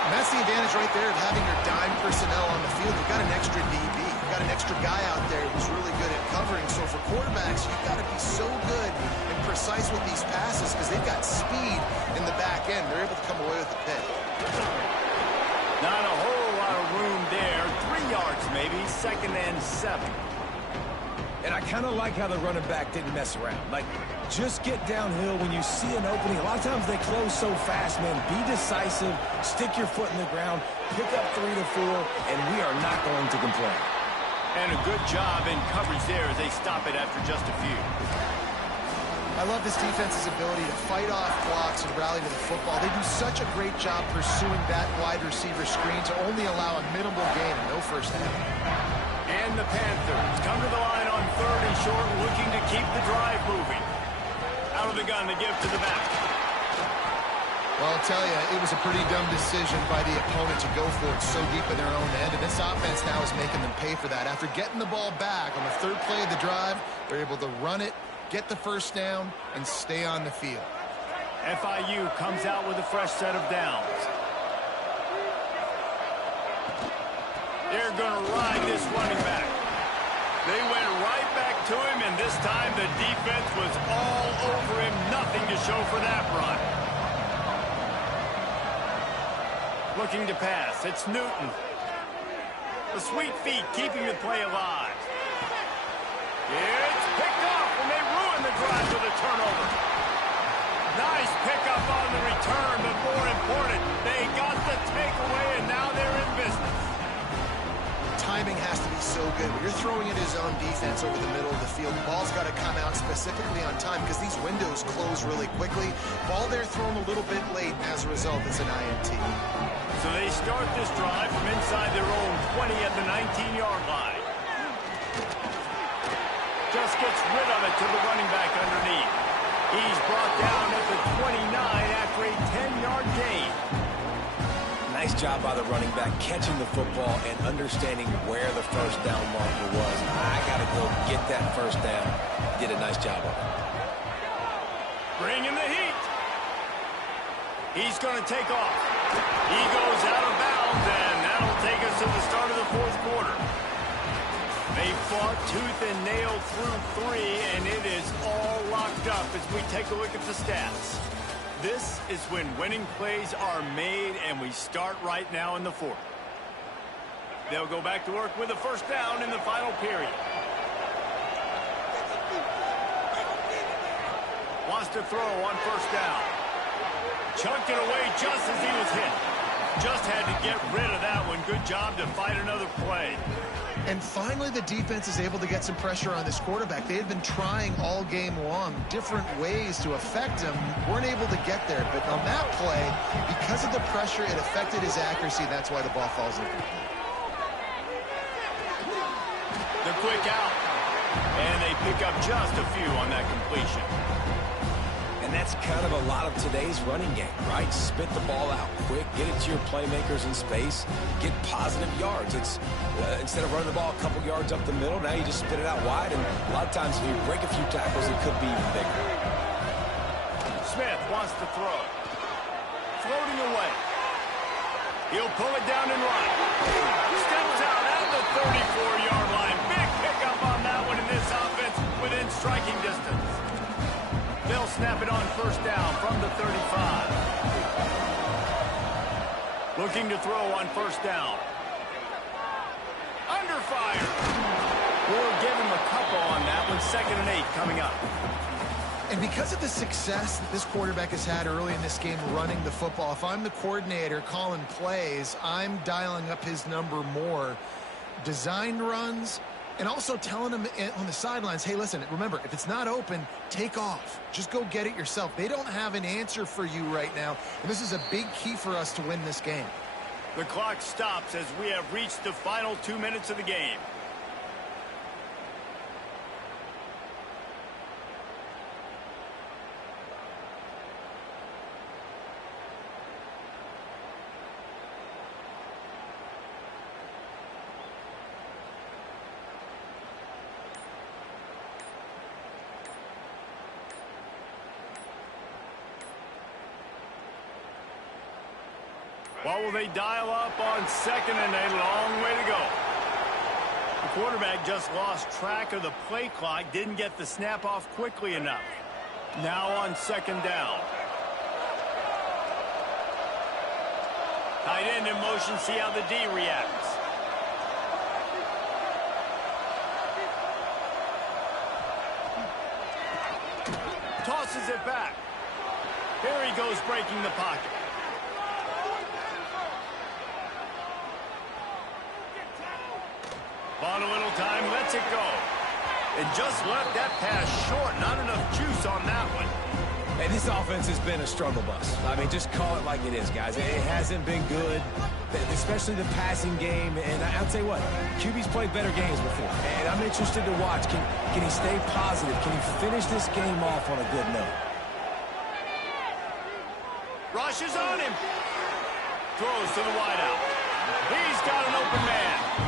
And that's the advantage right there of having your dime personnel on the field. You've got an extra DB. You've got an extra guy out there who's really good at covering. So for quarterbacks, you've got to be so good and precise with these passes because they've got speed in the back end. They're able to come away with the pick. Not a whole lot of room there. 3 yards maybe, second and 7. And I kind of like how the running back didn't mess around. Like, just get downhill when you see an opening. A lot of times they close so fast, man. Be decisive, stick your foot in the ground, pick up 3 to 4, and we are not going to complain. And a good job in coverage there as they stop it after just a few. I love this defense's ability to fight off blocks and rally to the football. They do such a great job pursuing that wide receiver screen to only allow a minimal gain and no first down. And the Panthers come to the line on third and short, looking to keep the drive moving. Out of the gun to give to the back. Well, I'll tell you, it was a pretty dumb decision by the opponent to go for it so deep in their own end, and this offense now is making them pay for that. After getting the ball back on the third play of the drive, they're able to run it, get the first down, and stay on the field. FIU comes out with a fresh set of downs. They're going to ride this running back. They went right back to him, and this time the defense was all over him. Nothing to show for that run. Looking to pass. It's Newton. The sweet feet keeping the play alive. It's picked off, and they ruin the drive with a turnover. Nice pickup on the return, but more important, they got the takeaway, and now they're in business. Timing has to be so good. When you're throwing it his own defense over the middle of the field, the ball's got to come out specifically on time because these windows close really quickly. Ball there thrown a little bit late, and as a result, it's an INT. So they start this drive from inside their own 20 at the 19-yard line. Just gets rid of it to the running back underneath. He's brought down at the 29 after a 10-yard gain. Nice job by the running back catching the football and understanding where the first down marker was. I got to go get that first down. Did a nice job of it. Bringing the heat. He's going to take off. He goes out of bounds, and that'll take us to the start of the fourth quarter. They fought tooth and nail through 3, and it is all locked up as we take a look at the stats. This is when winning plays are made, and we start right now in the fourth. They'll go back to work with a first down in the final period. Wants to throw on first down. Chunked it away just as he was hit. Just had to get rid of that one. Good job to fight another play. And finally, the defense is able to get some pressure on this quarterback. They had been trying all game long different ways to affect him. Weren't able to get there. But on that play, because of the pressure, it affected his accuracy. That's why the ball falls incomplete. The quick out. And they pick up just a few on that completion. And And that's kind of a lot of today's running game, right? Spit the ball out quick, get it to your playmakers in space, get positive yards. It's instead of running the ball a couple yards up the middle, now you just spit it out wide, and a lot of times if you break a few tackles, it could be even bigger. Smith wants to throw. Floating away. He'll pull it down and run. Steps out at the 34-yard line. Big pickup on that one in this offense within striking distance. They'll snap it on first down from the 35. Looking to throw on first down. Under fire. We'll give him a couple on that one. 2nd and 8 coming up. And because of the success that this quarterback has had early in this game running the football, if I'm the coordinator calling plays, I'm dialing up his number more. Designed runs, and also telling him on the sidelines, hey, listen, remember, if it's not open, take off. Just go get it yourself. They don't have an answer for you right now, and this is a big key for us to win this game. The clock stops as we have reached the final 2 minutes of the game. What will they dial up on 2nd and a long way to go? The quarterback just lost track of the play clock, didn't get the snap off quickly enough. Now on 2nd down. Tight end in motion, see how the D reacts. Tosses it back. Here he goes breaking the pocket. Bought a little time, lets it go. And just left that pass short. Not enough juice on that one. Hey, this offense has been a struggle bus. I mean, just call it like it is, guys. It hasn't been good, especially the passing game. And I'll tell you what, QB's played better games before. And I'm interested to watch. Can he stay positive? Can he finish this game off on a good note? Rushes on him. Throws to the wideout. He's got an open man.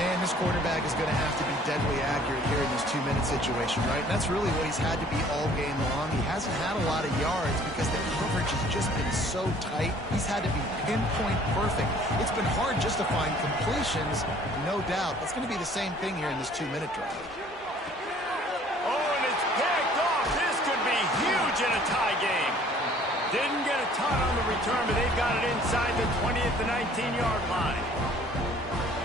Man, this quarterback is going to have to be deadly accurate here in this 2-minute situation, right? And that's really what he's had to be all game long. He hasn't had a lot of yards because the coverage has just been so tight. He's had to be pinpoint perfect. It's been hard just to find completions, no doubt. That's going to be the same thing here in this 2-minute drive. Oh, and it's picked off. This could be huge in a tie game. Didn't get a ton on the return, but they've got it inside the 20 at the 19-yard line.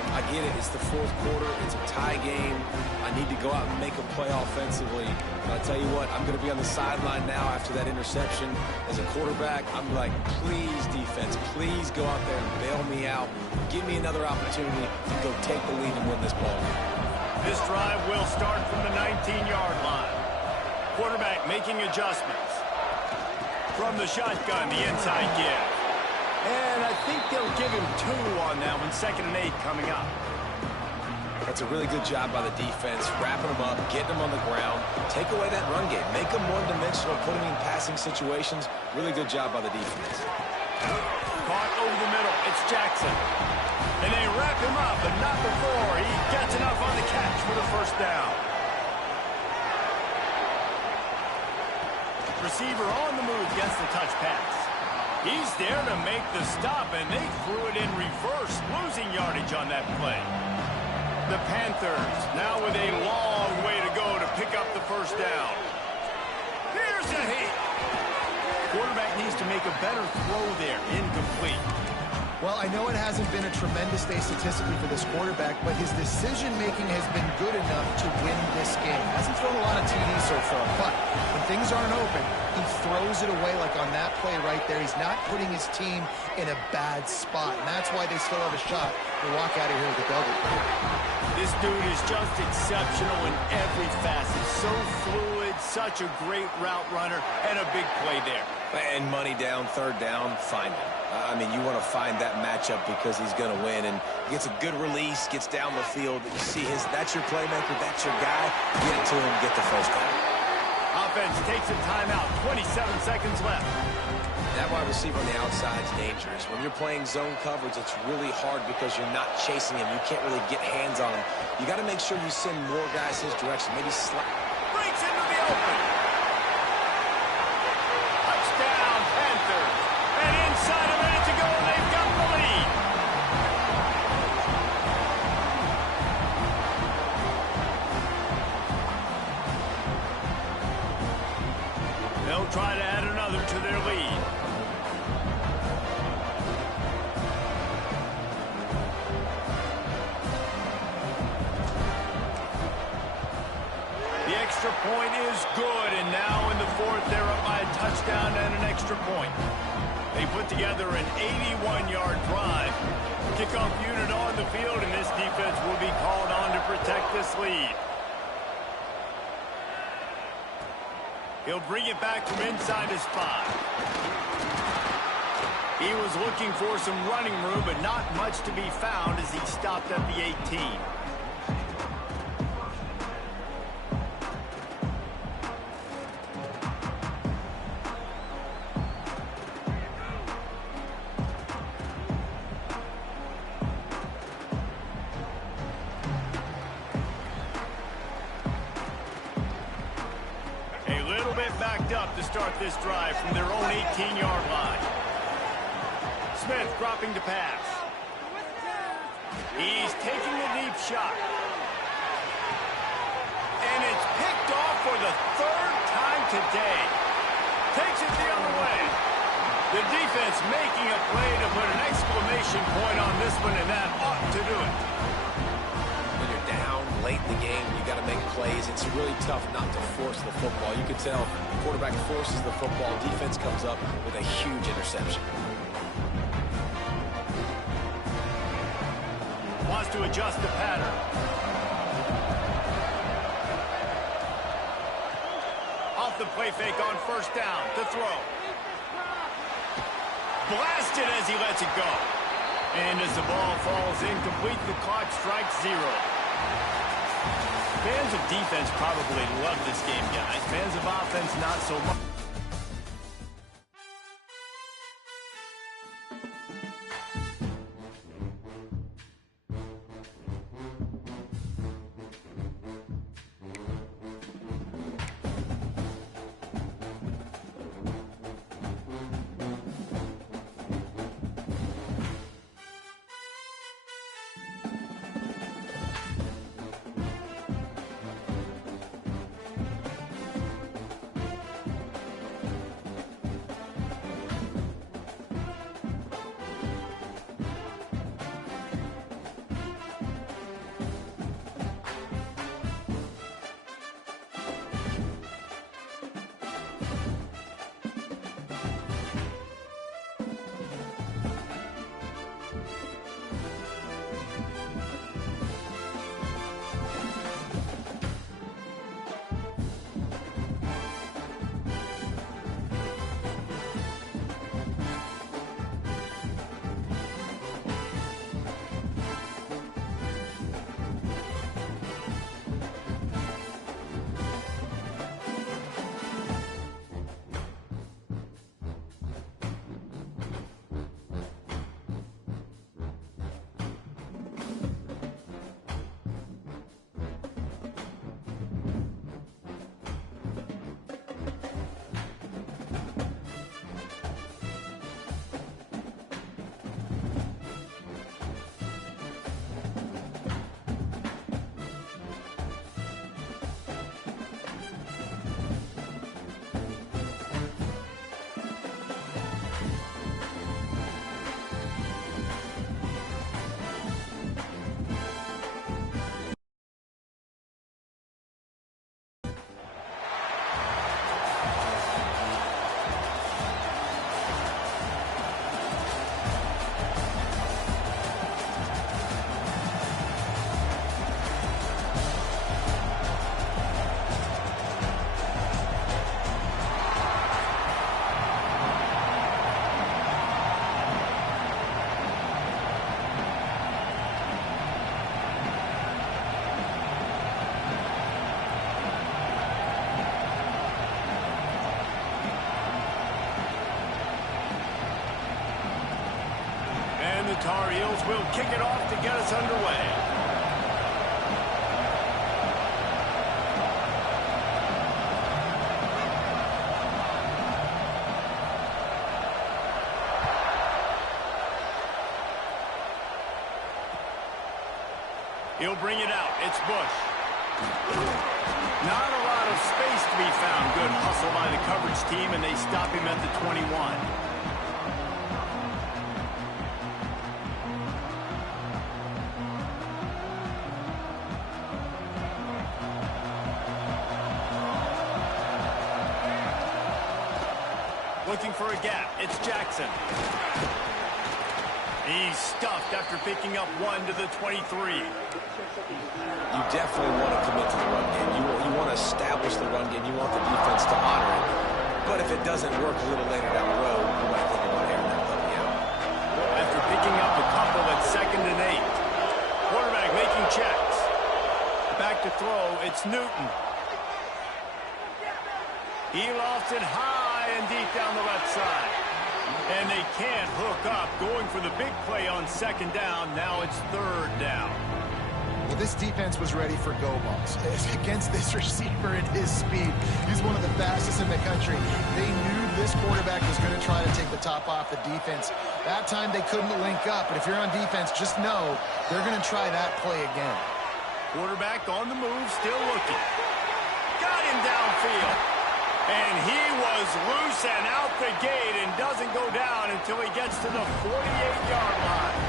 I get it. It's the 4th quarter. It's a tie game. I need to go out and make a play offensively. But I tell you what, I'm going to be on the sideline now after that interception. As a quarterback, I'm like, please, defense, please go out there and bail me out. Give me another opportunity to go take the lead and win this ball game. This drive will start from the 19-yard line. Quarterback making adjustments. From the shotgun, the inside give. And I think they'll give him 2 on that one. 2nd and 8 coming up. That's a really good job by the defense, wrapping them up, getting them on the ground, take away that run game, make them one-dimensional, put them in passing situations. Really good job by the defense. Caught over the middle. It's Jackson. And they wrap him up, but not before he gets enough on the catch for the first down. Receiver on the move gets the touch pass. He's there to make the stop, and they threw it in reverse, losing yardage on that play. The Panthers now with a long way to go to pick up the first down. Here's a hit. Quarterback needs to make a better throw there. Incomplete. Well, I know it hasn't been a tremendous day statistically for this quarterback, but his decision-making has been good enough to win this game. Hasn't thrown a lot of TDs so far, but when things aren't open, he throws it away like on that play right there. He's not putting his team in a bad spot, and that's why they still have a shot to walk out of here with a double. This dude is just exceptional in every facet. So fluid, such a great route runner, and a big play there. And money down, 3rd down, find him. I mean, you want to find that matchup because he's going to win, and he gets a good release, gets down the field. You see that's your playmaker, that's your guy. Get it to him, get the first down. Offense takes a timeout. 27 seconds left. That wide receiver on the outside is dangerous. When you're playing zone coverage, it's really hard because you're not chasing him. You can't really get hands on him. You got to make sure you send more guys his direction. Maybe slap. Breaks into the open. Touchdown, Panthers. And inside a minute to go, and they've got the lead. They'll try to add another to their lead. The extra point is good, and now in the fourth, they're up by a touchdown and an extra point. They put together an 81-yard drive. Kickoff unit on the field, and this defense will be called on to protect this lead. He'll bring it back from inside his 5. He was looking for some running room, but not much to be found as he stopped at the 18. Backed up to start this drive from their own 18-yard line. Smith dropping to pass. He's taking a deep shot. And it's picked off for the third time today. Takes it the other way. The defense making a play to put an exclamation point on this one, and that ought to do it. When you're down late in the game, you got to make plays. It's really tough not to force the football. You can tell the quarterback forces the football. Defense comes up with a huge interception. Wants to adjust the pattern. Off the play fake on first down to throw. Blasted as he lets it go. And as the ball falls incomplete, the clock strikes 0. Fans of defense probably love this game, guys. Fans of offense, not so much. Tar Heels will kick it off to get us underway. He'll bring it out. It's Bush. Not a lot of space to be found. Good hustle by the coverage team, and they stop him at the 21. Looking for a gap. It's Jackson. He's stuffed after picking up 1 to the 23. You definitely want to commit to the run game. You want to establish the run game. You want the defense to honor it. But if it doesn't work a little later down the road, you might think about airing that puppy out. After picking up a couple at 2nd and 8. Quarterback making checks. Back to throw. It's Newton. He lofts it high and deep down the left side. And they can't hook up, going for the big play on 2nd down. Now it's 3rd down. Well, this defense was ready for go balls. Against this receiver at his speed, he's one of the fastest in the country. They knew this quarterback was going to try to take the top off the defense. That time they couldn't link up, but if you're on defense, just know they're going to try that play again. Quarterback on the move, still looking. Got him downfield. And he was loose and out the gate and doesn't go down until he gets to the 48-yard line.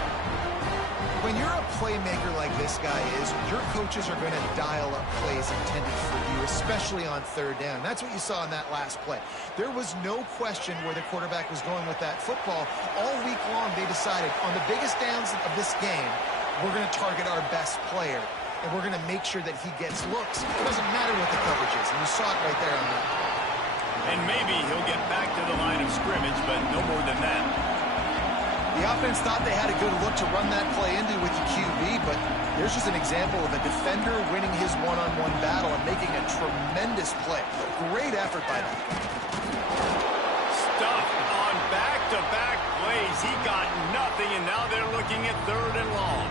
When you're a playmaker like this guy is, your coaches are going to dial up plays intended for you, especially on 3rd down. That's what you saw in that last play. There was no question where the quarterback was going with that football. All week long, they decided on the biggest downs of this game, we're going to target our best player, and we're going to make sure that he gets looks. It doesn't matter what the coverage is, and you saw it right there on that. And maybe he'll get back to the line of scrimmage, but no more than that. The offense thought they had a good look to run that play into with the QB, but there's just an example of a defender winning his one-on-one battle and making a tremendous play. Great effort by that guy. Stuffed on back-to-back plays. He got nothing, and now they're looking at 3rd and long.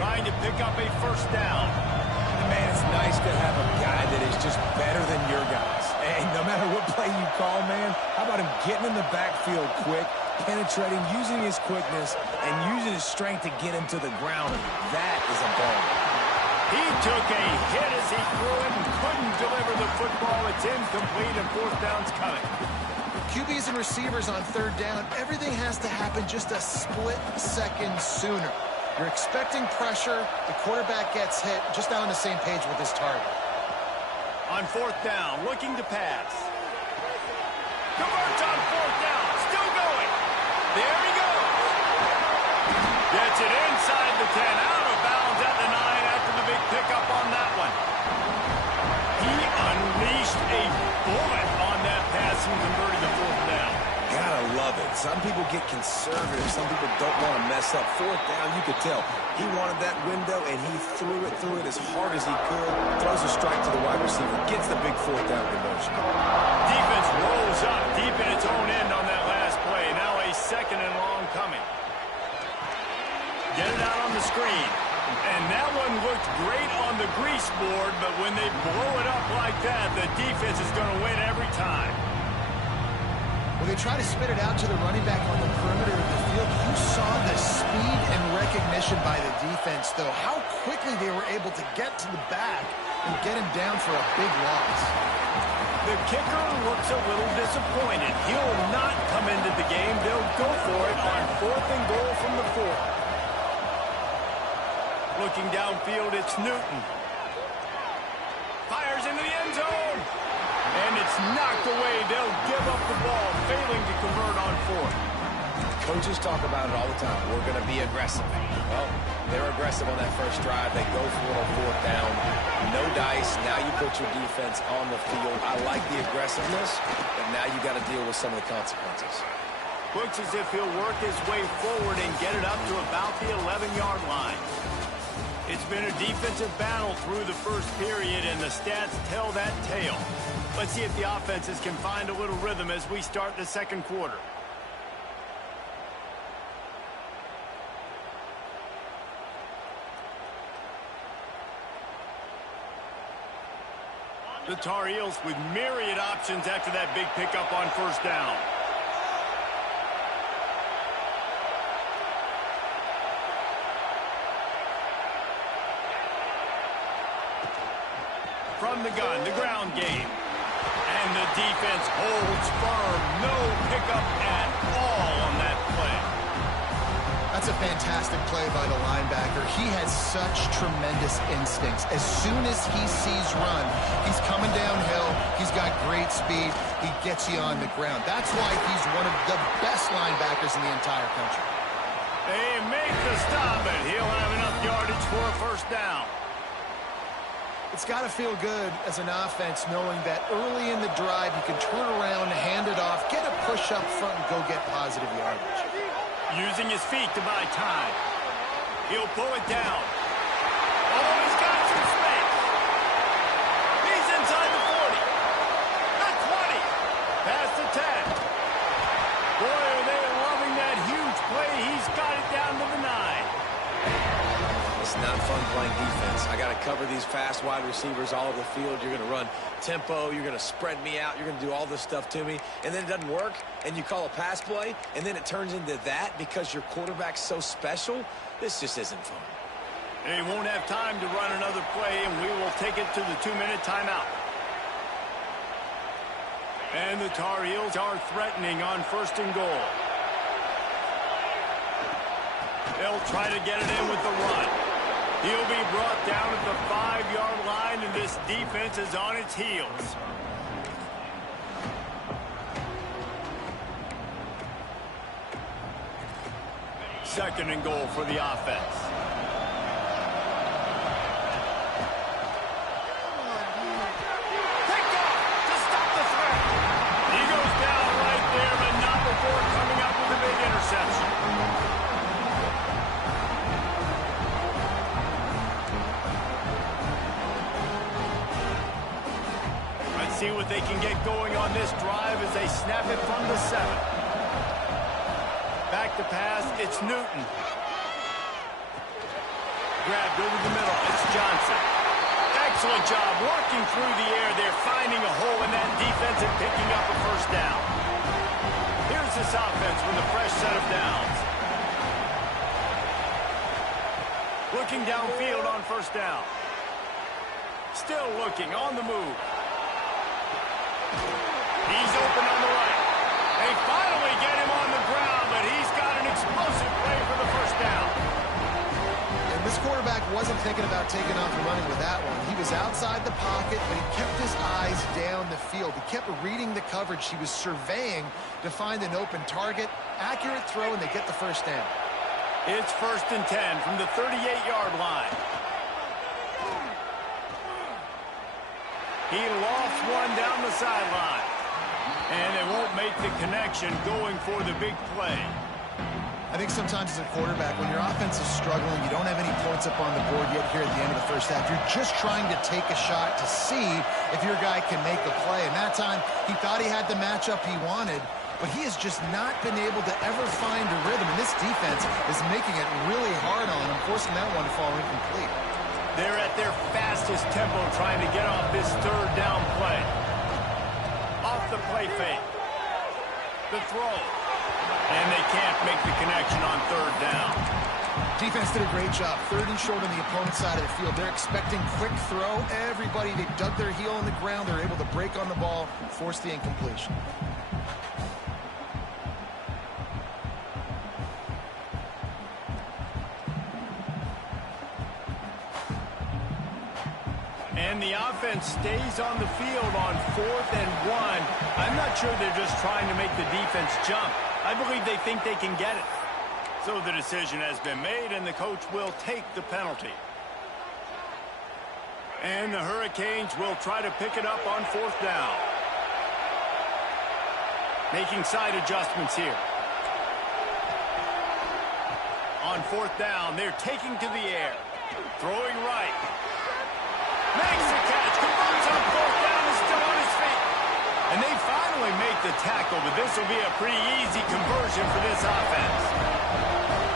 Trying to pick up a 1st down. Man, it's nice to have a guy that is just better than your guys. And no matter what play you call, man, how about him getting in the backfield quick, penetrating, using his quickness, and using his strength to get him to the ground. That is a ball. He took a hit as he threw it and couldn't deliver the football. It's incomplete, and 4th down's coming. QBs and receivers on 3rd down, everything has to happen just a split second sooner. You're expecting pressure, the quarterback gets hit, just not on the same page with his target. On 4th down, looking to pass. Converts on 4th down, still going. There he goes. Gets it inside the 10, out of bounds at the 9 after the big pickup on that one. He unleashed a bullet on that pass and converted the 4th down. Gotta love it. Some people get conservative. Some people don't want to mess up. 4th down, you could tell. He wanted that window, and he threw it as hard as he could. Throws a strike to the wide receiver. Gets the big 4th down conversion. Defense rolls up deep in its own end on that last play. Now a 2nd and long coming. Get it out on the screen. And that one looked great on the grease board, but when they blow it up like that, the defense is going to win every time. Well, they try to spit it out to the running back on the perimeter of the field. You saw the speed and recognition by the defense, though. How quickly they were able to get to the back and get him down for a big loss. The kicker looks a little disappointed. He'll not come into the game. They'll go for it on 4th and goal from the 4. Looking downfield, it's Newton. Fires into the end zone. And it's knocked away. They'll give up the ball, failing to convert on 4th. Coaches talk about it all the time. We're going to be aggressive. Well, they're aggressive on that first drive. They go for it on 4th down. No dice. Now you put your defense on the field. I like the aggressiveness, but now you got to deal with some of the consequences. Looks as if he'll work his way forward and get it up to about the 11-yard line. It's been a defensive battle through the first period, and the stats tell that tale. Let's see if the offenses can find a little rhythm as we start the 2nd quarter. The Tar Heels with myriad options after that big pickup on first down. From the gun, the ground game. And the defense holds firm. No pickup at all on that play. That's a fantastic play by the linebacker. He has such tremendous instincts. As soon as he sees run, he's coming downhill. He's got great speed. He gets you on the ground. That's why he's one of the best linebackers in the entire country. They make the stop, and he'll have enough yardage for a first down. It's got to feel good as an offense knowing that early in the drive you can turn around, hand it off, get a push up front, and go get positive yardage. Using his feet to buy time. He'll pull it down. Oh, he's got some space. He's inside the 40. The 20. Past the 10. Boy, are they loving that huge play. He's got it down to the 9. It's not fun playing defense. I got to cover these fast wide receivers all over the field. You're going to run tempo. You're going to spread me out. You're going to do all this stuff to me. And then it doesn't work, and you call a pass play, and then it turns into that because your quarterback's so special. This just isn't fun. They won't have time to run another play, and we will take it to the 2-minute timeout. And the Tar Heels are threatening on first and goal. They'll try to get it in with the run. He'll be brought down at the 5-yard line, and this defense is on its heels. Second and goal for the offense. Picked off to stop the threat. He goes down right there, but not before coming up with a big interception. See what they can get going on this drive as they snap it from the 7. Back to pass, it's Newton. Grabbed over the middle, it's Johnson. Excellent job working through the air. They're finding a hole in that defense and picking up a first down. Here's this offense with a fresh set of downs. Looking downfield on first down. Still looking, on the move. He's open on the right. They finally get him on the ground, but he's got an explosive play for the first down. And this quarterback wasn't thinking about taking off and running with that one. He was outside the pocket, but he kept his eyes down the field. He kept reading the coverage. He was surveying to find an open target. Accurate throw, and they get the first down. It's 1st and 10 from the 38-yard line. He lofts one down the sideline. And they won't make the connection going for the big play. I think sometimes as a quarterback, when your offense is struggling, you don't have any points up on the board yet here at the end of the first half. You're just trying to take a shot to see if your guy can make a play. And that time, he thought he had the matchup he wanted, but he has just not been able to ever find a rhythm. And this defense is making it really hard on him, forcing that one to fall incomplete. They're at their fastest tempo trying to get off this third down play. Off the play fake. The throw. And they can't make the connection on third down. Defense did a great job. 3rd and short on the opponent's side of the field. They're expecting quick throw. Everybody, they dug their heel on the ground. They're able to break on the ball, force the incompletion. And the offense stays on the field on 4th and 1. I'm not sure they're just trying to make the defense jump. I believe they think they can get it. So the decision has been made, and the coach will take the penalty. And the Hurricanes will try to pick it up on 4th down. Making side adjustments here. On 4th down, they're taking to the air. Throwing right. Makes the catch, converts on 4th down, is still on his feet. And they finally make the tackle, but this will be a pretty easy conversion for this offense.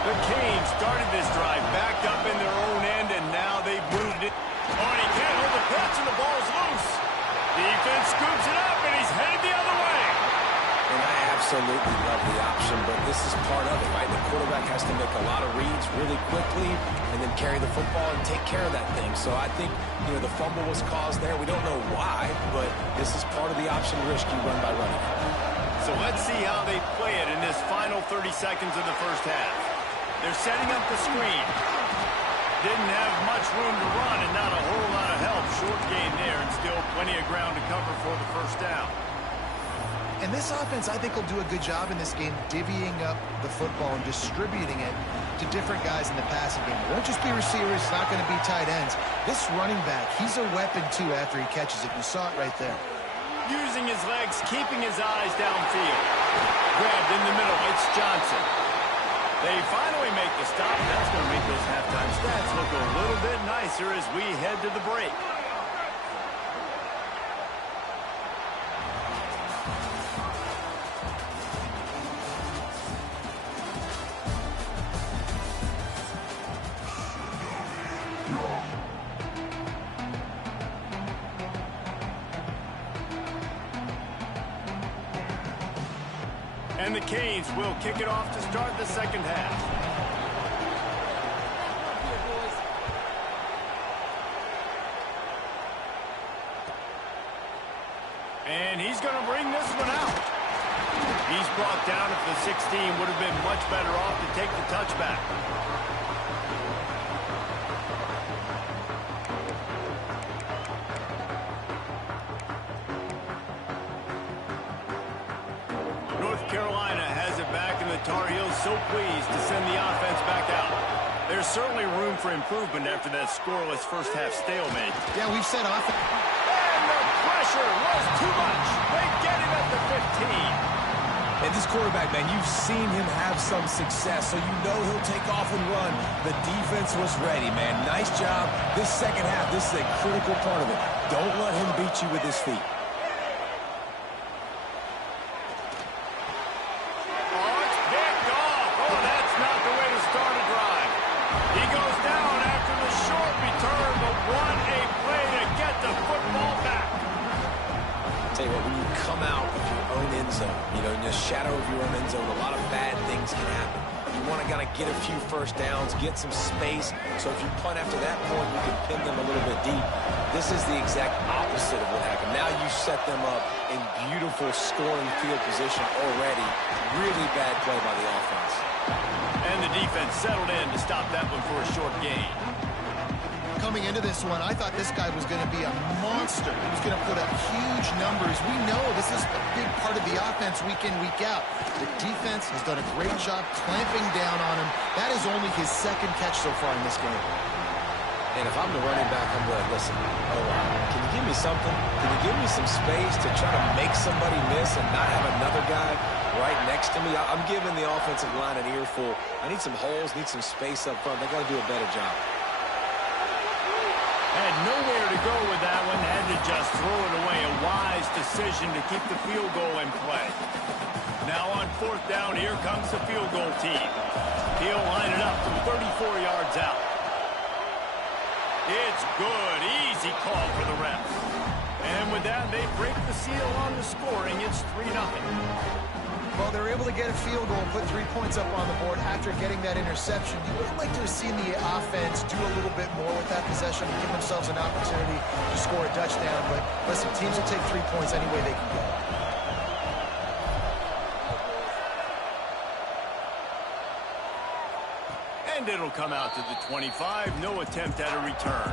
The Canes started this drive backed up in their own end, and now they've moved it. Oh, and he can't hold the pitch, and the ball's loose. Defense scoops it up, and he's headed the other way. And I absolutely love the option, but this is part of it, right? The quarterback has to make a lot of reads really quickly and then carry the football and take care of that thing. So I think, the fumble was caused there. We don't know why, but this is part of the option risk you run by running. So let's see how they play it in this final 30 seconds of the first half. They're setting up the screen. Didn't have much room to run and not a whole lot of help. Short gain there and still plenty of ground to cover for the first down. And this offense, I think, will do a good job in this game divvying up the football and distributing it to different guys in the passing game. It won't just be receivers. It's not going to be tight ends. This running back, he's a weapon, too, after he catches it. You saw it right there. Using his legs, keeping his eyes downfield. Grabbed in the middle. It's Johnson. They finally make the stop. That's going to make those halftime stats look a little bit nicer as we head to the break. And the Canes will kick it off to start the second half. And he's going to bring this one out. He's brought down at the 16. Would have been much better off to take the touchback. Carolina has it back, and the Tar Heels so pleased to send the offense back out. There's certainly room for improvement after that scoreless first half stalemate. Yeah, we've said offense. And the pressure was too much. They get him at the 15. And this quarterback, man, you've seen him have some success, so you know he'll take off and run. The defense was ready, man. Nice job. This second half, this is a critical part of it. Don't let him beat you with his feet. When you come out of your own end zone, in the shadow of your own end zone, a lot of bad things can happen. You want to kind of get a few first downs, get some space, so if you punt after that point, you can pin them a little bit deep. This is the exact opposite of what happened. Now you set them up in beautiful scoring field position already. Really bad play by the offense. And the defense settled in to stop that one for a short gain. Coming into this one, I thought this guy was going to be a monster. He was going to put up huge numbers. We know this is a big part of the offense week in, week out. The defense has done a great job clamping down on him. That is only his second catch so far in this game. And if I'm the running back, I'm going to listen. Can you give me something? Can you give me some space to try to make somebody miss and not have another guy right next to me? I'm giving the offensive line an earful. I need some holes, need some space up front. They got to do a better job. Had nowhere to go with that one. Had to just throw it away. A wise decision to keep the field goal in play. Now on fourth down, here comes the field goal team. He'll line it up from 34 yards out. It's good. Easy call for the refs. And with that, they break the seal on the scoring. It's 3-0. Well, they were able to get a field goal and put 3 points up on the board after getting that interception. You would have liked to have seen the offense do a little bit more with that possession and give themselves an opportunity to score a touchdown. But listen, teams will take 3 points any way they can get. And it'll come out to the 25. No attempt at a return.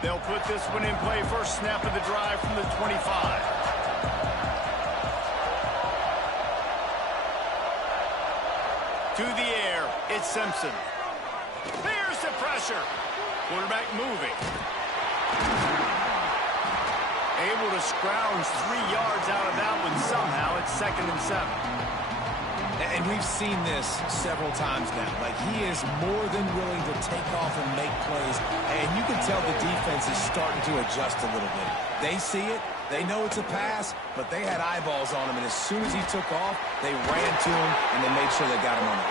They'll put this one in play. First snap of the drive from the 25. To the air, it's Simpson. Here's the pressure. Quarterback moving. Able to scrounge 3 yards out of that one somehow. It's 2nd and 7. And we've seen this several times now. Like, he is more than willing to take off and make plays. And you can tell the defense is starting to adjust a little bit. They see it. They know it's a pass, but they had eyeballs on him. And as soon as he took off, they ran to him, and they made sure they got him on it.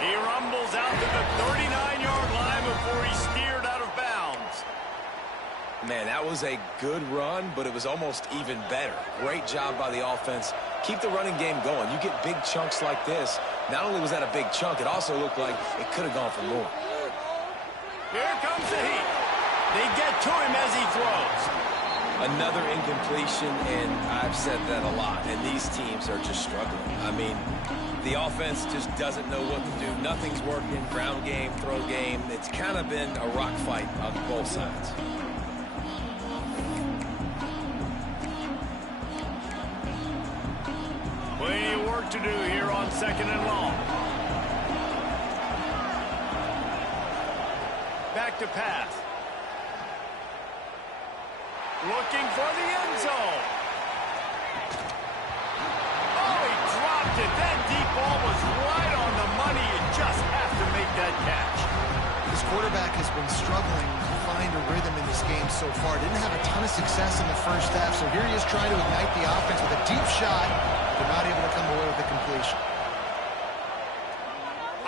He rumbles out to the 39-yard line before he's steered out of bounds. Man, that was a good run, but it was almost even better. Great job by the offense. Keep the running game going. You get big chunks like this. Not only was that a big chunk, it also looked like it could have gone for more. Here comes the heat. They get to him as he throws. Another incompletion, and I've said that a lot, and these teams are just struggling. I mean, the offense just doesn't know what to do. Nothing's working. Ground game, throw game. It's kind of been a rock fight on both sides. Plenty of work to do here on 2nd and long. Back to pass. Looking for the end zone. Oh, he dropped it. That deep ball was right on the money. You just have to make that catch. This quarterback has been struggling to find a rhythm in this game so far. Didn't have a ton of success in the first half, so here he is trying to ignite the offense with a deep shot. They're not able to come away with the completion.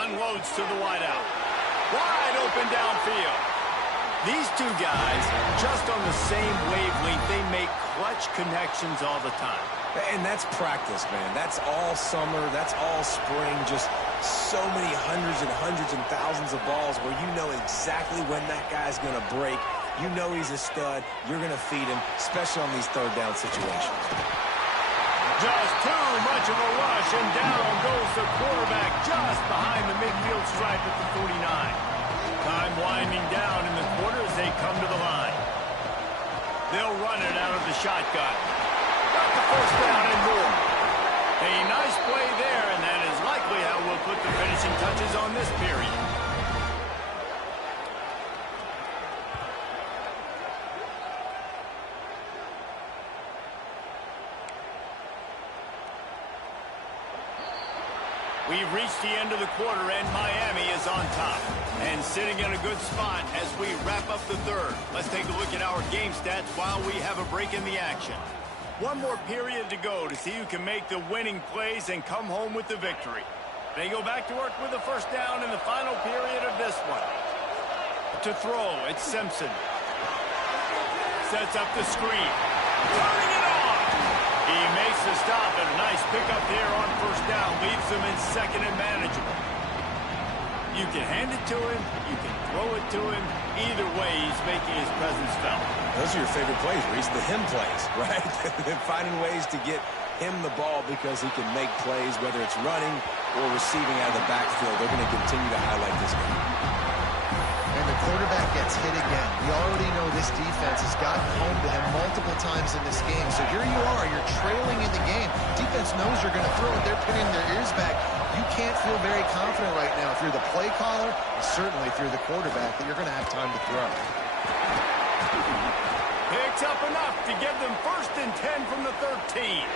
Unloads to the wideout. Wide open downfield. These two guys, just on the same wavelength, they make clutch connections all the time. And that's practice, man. That's all summer. That's all spring. Just so many hundreds and thousands of balls where you know exactly when that guy's going to break. You know he's a stud. You're going to feed him, especially on these third down situations. Just too much of a rush, and down goes the quarterback just behind the midfield stripe at the 49. Time winding down in the quarter as they come to the line. They'll run it out of the shotgun. Got the first down and more. A nice play there, and that is likely how we'll put the finishing touches on this period. We've reached the end of the quarter, and Miami is on top. And sitting in a good spot as we wrap up the third. Let's take a look at our game stats while we have a break in the action. One more period to go to see who can make the winning plays and come home with the victory. They go back to work with the first down in the final period of this one. To throw, it's Simpson. Sets up the screen. Turning it on! He makes the stop, and a nice pickup there on first down. Leaves them in second and manageable. You can hand it to him. You can throw it to him. Either way, he's making his presence felt. Those are your favorite plays, Reese, the him plays, right? They're finding ways to get him the ball because he can make plays, whether it's running or receiving out of the backfield. They're going to continue to highlight this game. And the quarterback gets hit again. We already know this defense has gotten home to him multiple times in this game. So here you are, you're trailing in the game. Defense knows you're going to throw it. They're pinning their ears back. You can't feel very confident right now if you're the play caller, and certainly if you're the quarterback, that you're going to have time to throw. Picks up enough to give them 1st and 10 from the 13.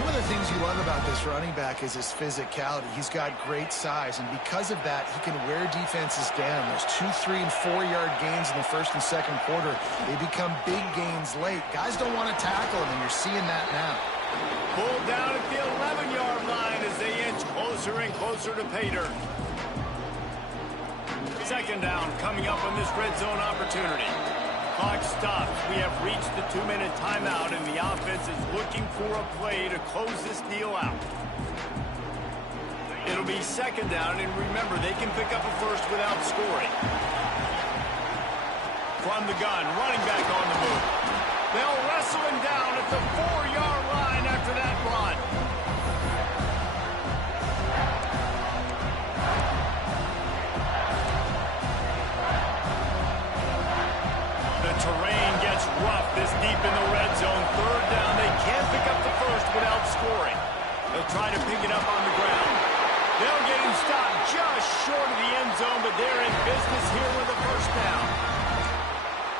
One of the things you love about this running back is his physicality. He's got great size, and because of that, he can wear defenses down. Those 2, 3, and 4-yard gains in the first and second quarter, they become big gains late. Guys don't want to tackle him, and you're seeing that now. Pulled down at the 11-yard line as they inch closer and closer to pay dirt. Second down coming up on this red zone opportunity. Clock stops. We have reached the 2-minute timeout, and the offense is looking for a play to close this deal out. It'll be second down, and remember, they can pick up a first without scoring. From the gun, running back on the move. They'll wrestle him down at the 4-yard line after that run. The terrain gets rough this deep in the red zone. Third down, they can't pick up the first without scoring. They'll try to pick it up on the ground. They'll get him stopped just short of the end zone, but they're in business here with a first down.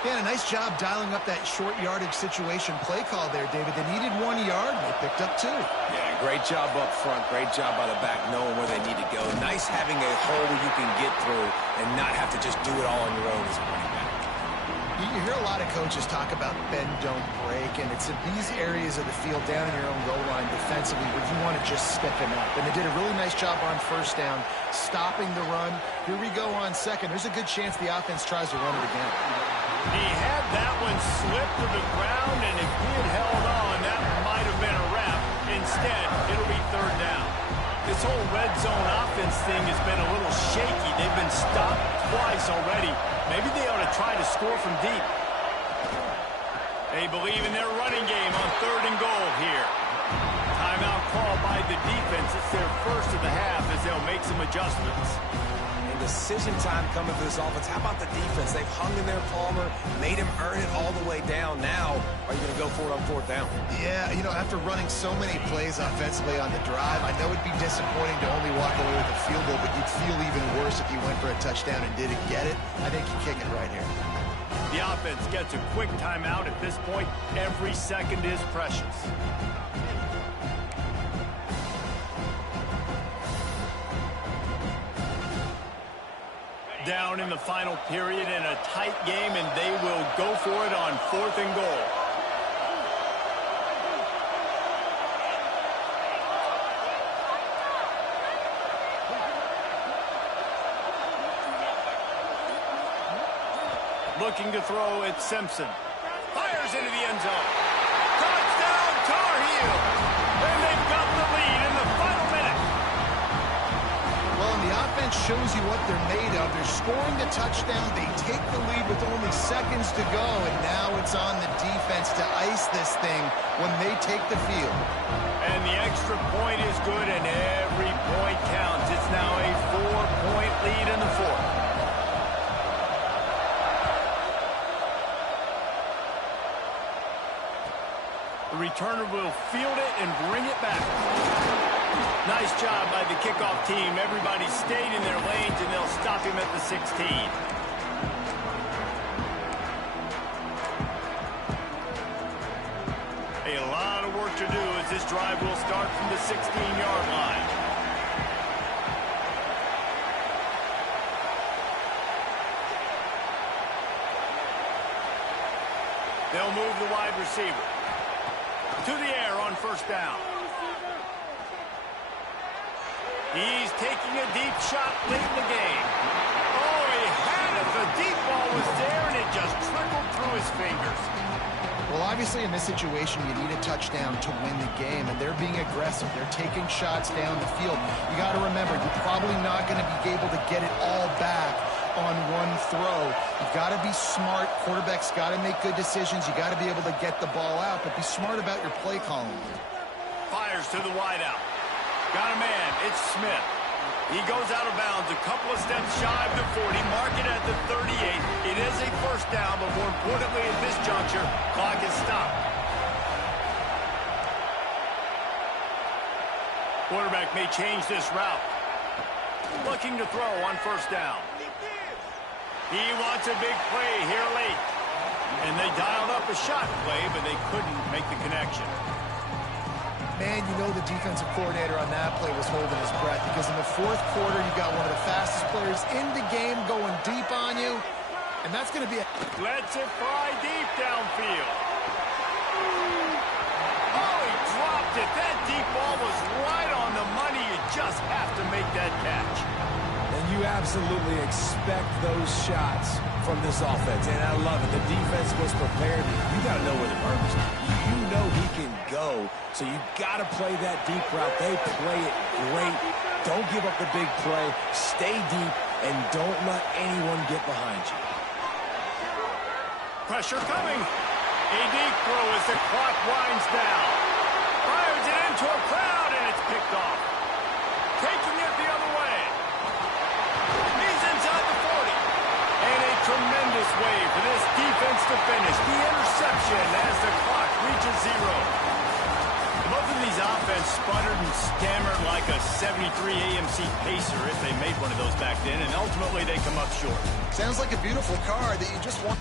Yeah, a nice job dialing up that short yardage situation play call there, David. They needed 1 yard, and they picked up 2. Yeah, great job up front. Great job by the back, knowing where they need to go. Nice having a hole you can get through and not have to just do it all on your own as a running back. you hear a lot of coaches talk about bend, don't break, and it's in these areas of the field down in your own goal line defensively where you want to just stiffen up. And they did a really nice job on first down, stopping the run. Here we go on second. There's a good chance the offense tries to run it again. He had that one slip to the ground, and if he had held on, that might have been a wrap. Instead, it'll be third down. This whole red zone offense thing has been a little shaky. They've been stopped twice already. Maybe they ought to try to score from deep. They believe in their running game on third and goal here. Timeout called by the defense. It's their first of the half as they'll make some adjustments. And decision time coming for this offense. How about the defense? They've hung in their Palmer, made him earn it all the way down. Now, are you going to go for it on fourth down? Yeah, you know, after running so many plays offensively on the drive, I know it'd be disappointing to only walk away with a field goal, but you'd feel even worse if you went for a touchdown and didn't get it. I think you kick it right here. The offense gets a quick timeout. At this point, every second is precious. Down in the final period in a tight game, and they will go for it on fourth and goal. Looking to throw at Simpson. Fires into the end zone. Touchdown, Tar Heel! And they've got the lead in the final minute. Well, and the offense shows you what they're made of. They're scoring the touchdown. They take the lead with only seconds to go, and now it's on the defense to ice this thing when they take the field. And the extra point is good, and every point counts. It's now a 4-point lead in the fourth. The returner will field it and bring it back. Nice job by the kickoff team. Everybody stayed in their lanes, and they'll stop him at the 16. A lot of work to do as this drive will start from the 16-yard line. They'll move the wide receiver to the air on first down. He's taking a deep shot late in the game. Oh, he had it. The deep ball was there, and it just trickled through his fingers. Well, obviously, in this situation, you need a touchdown to win the game, and they're being aggressive. They're taking shots down the field. You got to remember, you're probably not going to be able to get it all back on one throw. You've got to be smart. Quarterback's got to make good decisions. You got to be able to get the ball out, but be smart about your play calling. Fires to the wideout. Got a man. It's Smith. He goes out of bounds a couple of steps shy of the 40. Mark it at the 38. It is a first down, but more importantly at this juncture, clock is stopped. Quarterback may change this route. Looking to throw on first down. He wants a big play here late. And they dialed up a shot play, but they couldn't make the connection. Man, you know the defensive coordinator on that play was holding his breath because in the fourth quarter, you got one of the fastest players in the game going deep on you, and that's going to be Lets it fly deep downfield. Oh, he dropped it. That deep ball was right on the money. You just have to make that catch. And you absolutely expect those shots from this offense, and I love it. The defense was prepared. You got to know where the burn is. You know he can go, so you got to play that deep route. They play it great. Don't give up the big play. Stay deep, and don't let anyone get behind you. Pressure coming. A deep throw as the clock winds down. Fires it into a crowd, and it's picked off. Taking it the other way. He's inside the 40. And a tremendous way for this defense to finish. The interception as the clock reaches zero. Both of these offense sputtered and stammered like a 73 AMC Pacer if they made one of those back then, and ultimately they come up short. Sounds like a beautiful car that you just want.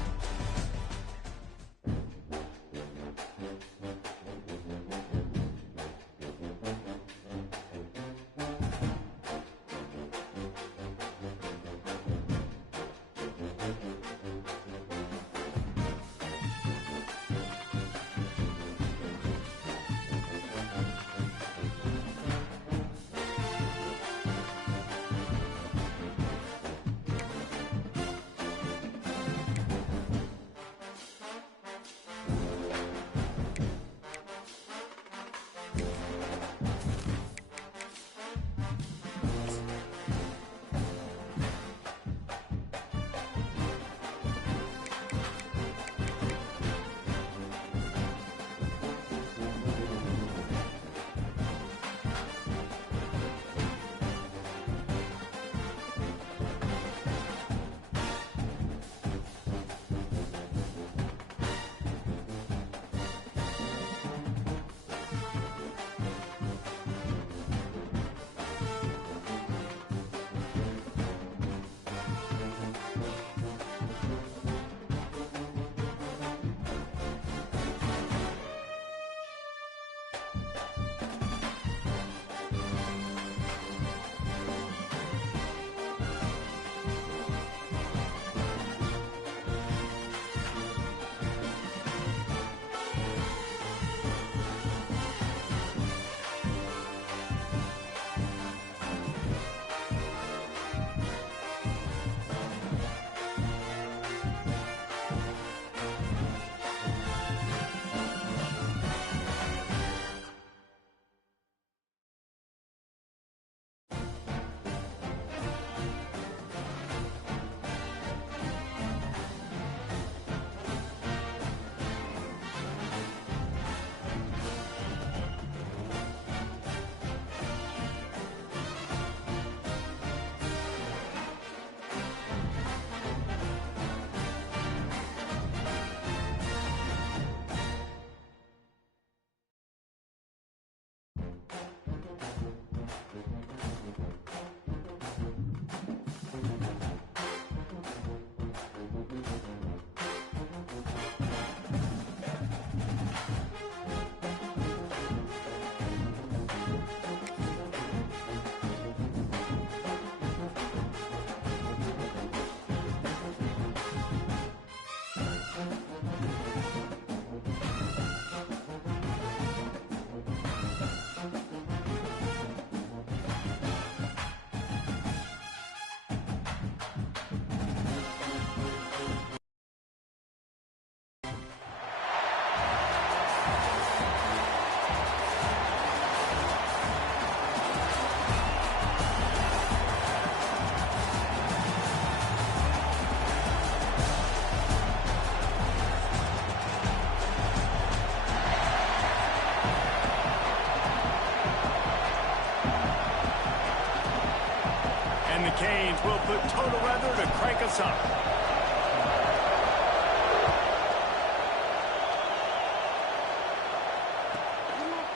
And the Canes will put total weather to crank us up.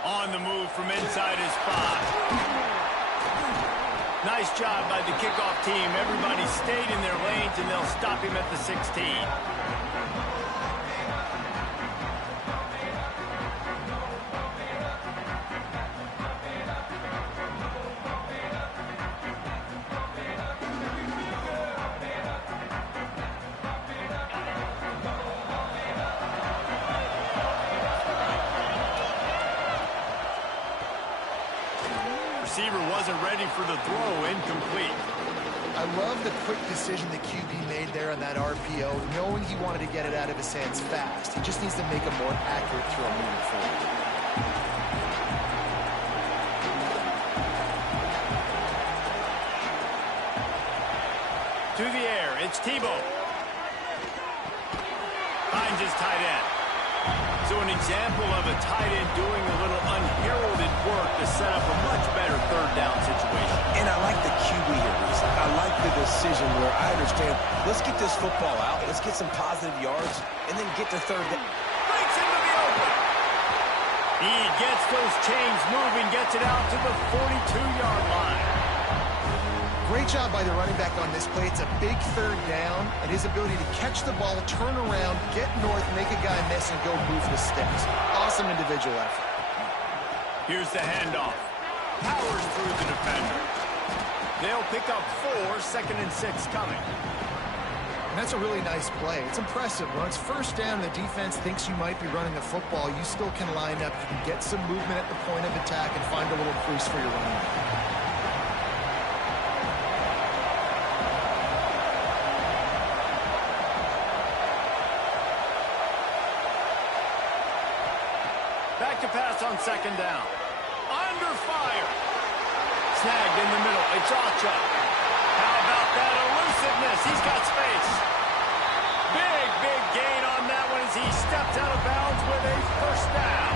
On the move from inside his 5. Nice job by the kickoff team. Everybody stayed in their lanes, and they'll stop him at the 16. Receiver wasn't ready for the throw, incomplete. I love the quick decision the QB made there on that RPO, knowing he wanted to get it out of his hands fast. He just needs to make a more accurate throw moving forward. To the air, it's Tebow. Finds his tight end. So an example of a tight end doing a little unheralded work to set up a much better third down situation. And I like the QB here, Reese. I like the decision where I understand, let's get this football out, let's get some positive yards, and then get to third down. Breaks into the open. He gets those chains moving, gets it out to the 42-yard line. Great job by the running back on this play. It's a big third down, and his ability to catch the ball, turn around, get north, make a guy miss, and go move the sticks. Awesome individual effort. Here's the handoff. Powers through the defender. They'll pick up 4, 2nd and 6 coming. And that's a really nice play. It's impressive. When it's first down, the defense thinks you might be running the football. You still can line up. You can get some movement at the point of attack and find a little crease for your running back. Back to pass on 2nd down. Under fire. Snagged in the middle. It's Ocha. How about that elusiveness? He's got space. Big gain on that one as he stepped out of bounds with a first down.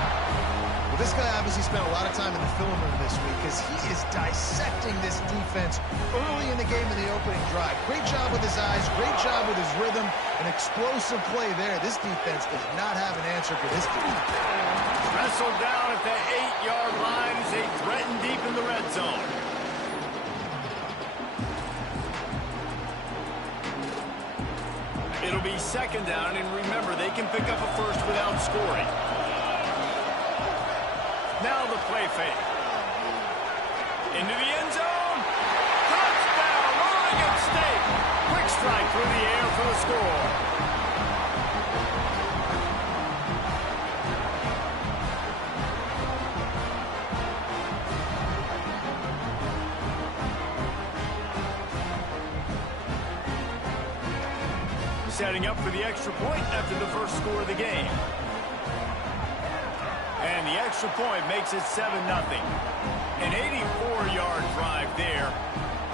Well, this guy obviously spent a lot of time in the film room this week because he is dissecting this defense early in the game in the opening drive. Great job with his eyes, great job with his rhythm, an explosive play there. This defense does not have an answer for this team. Wrestled down at the 8-yard line as they threaten deep in the red zone. It'll be 2nd down, and remember, they can pick up a first without scoring. Now the play fake. Into the end zone. Touchdown, Oregon State. Quick strike through the air for the score. Setting up for the extra point after the first score of the game. And the extra point makes it 7-0. An 84-yard drive there.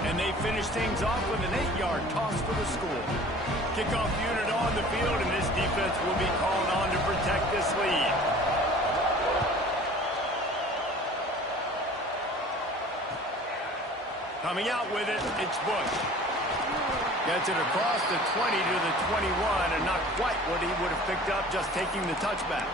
And they finish things off with an 8-yard toss for the score. Kickoff unit on the field, and this defense will be called on to protect this lead. Coming out with it, it's Bush. Gets it across the 20 to the 21, and not quite what he would have picked up just taking the touchback.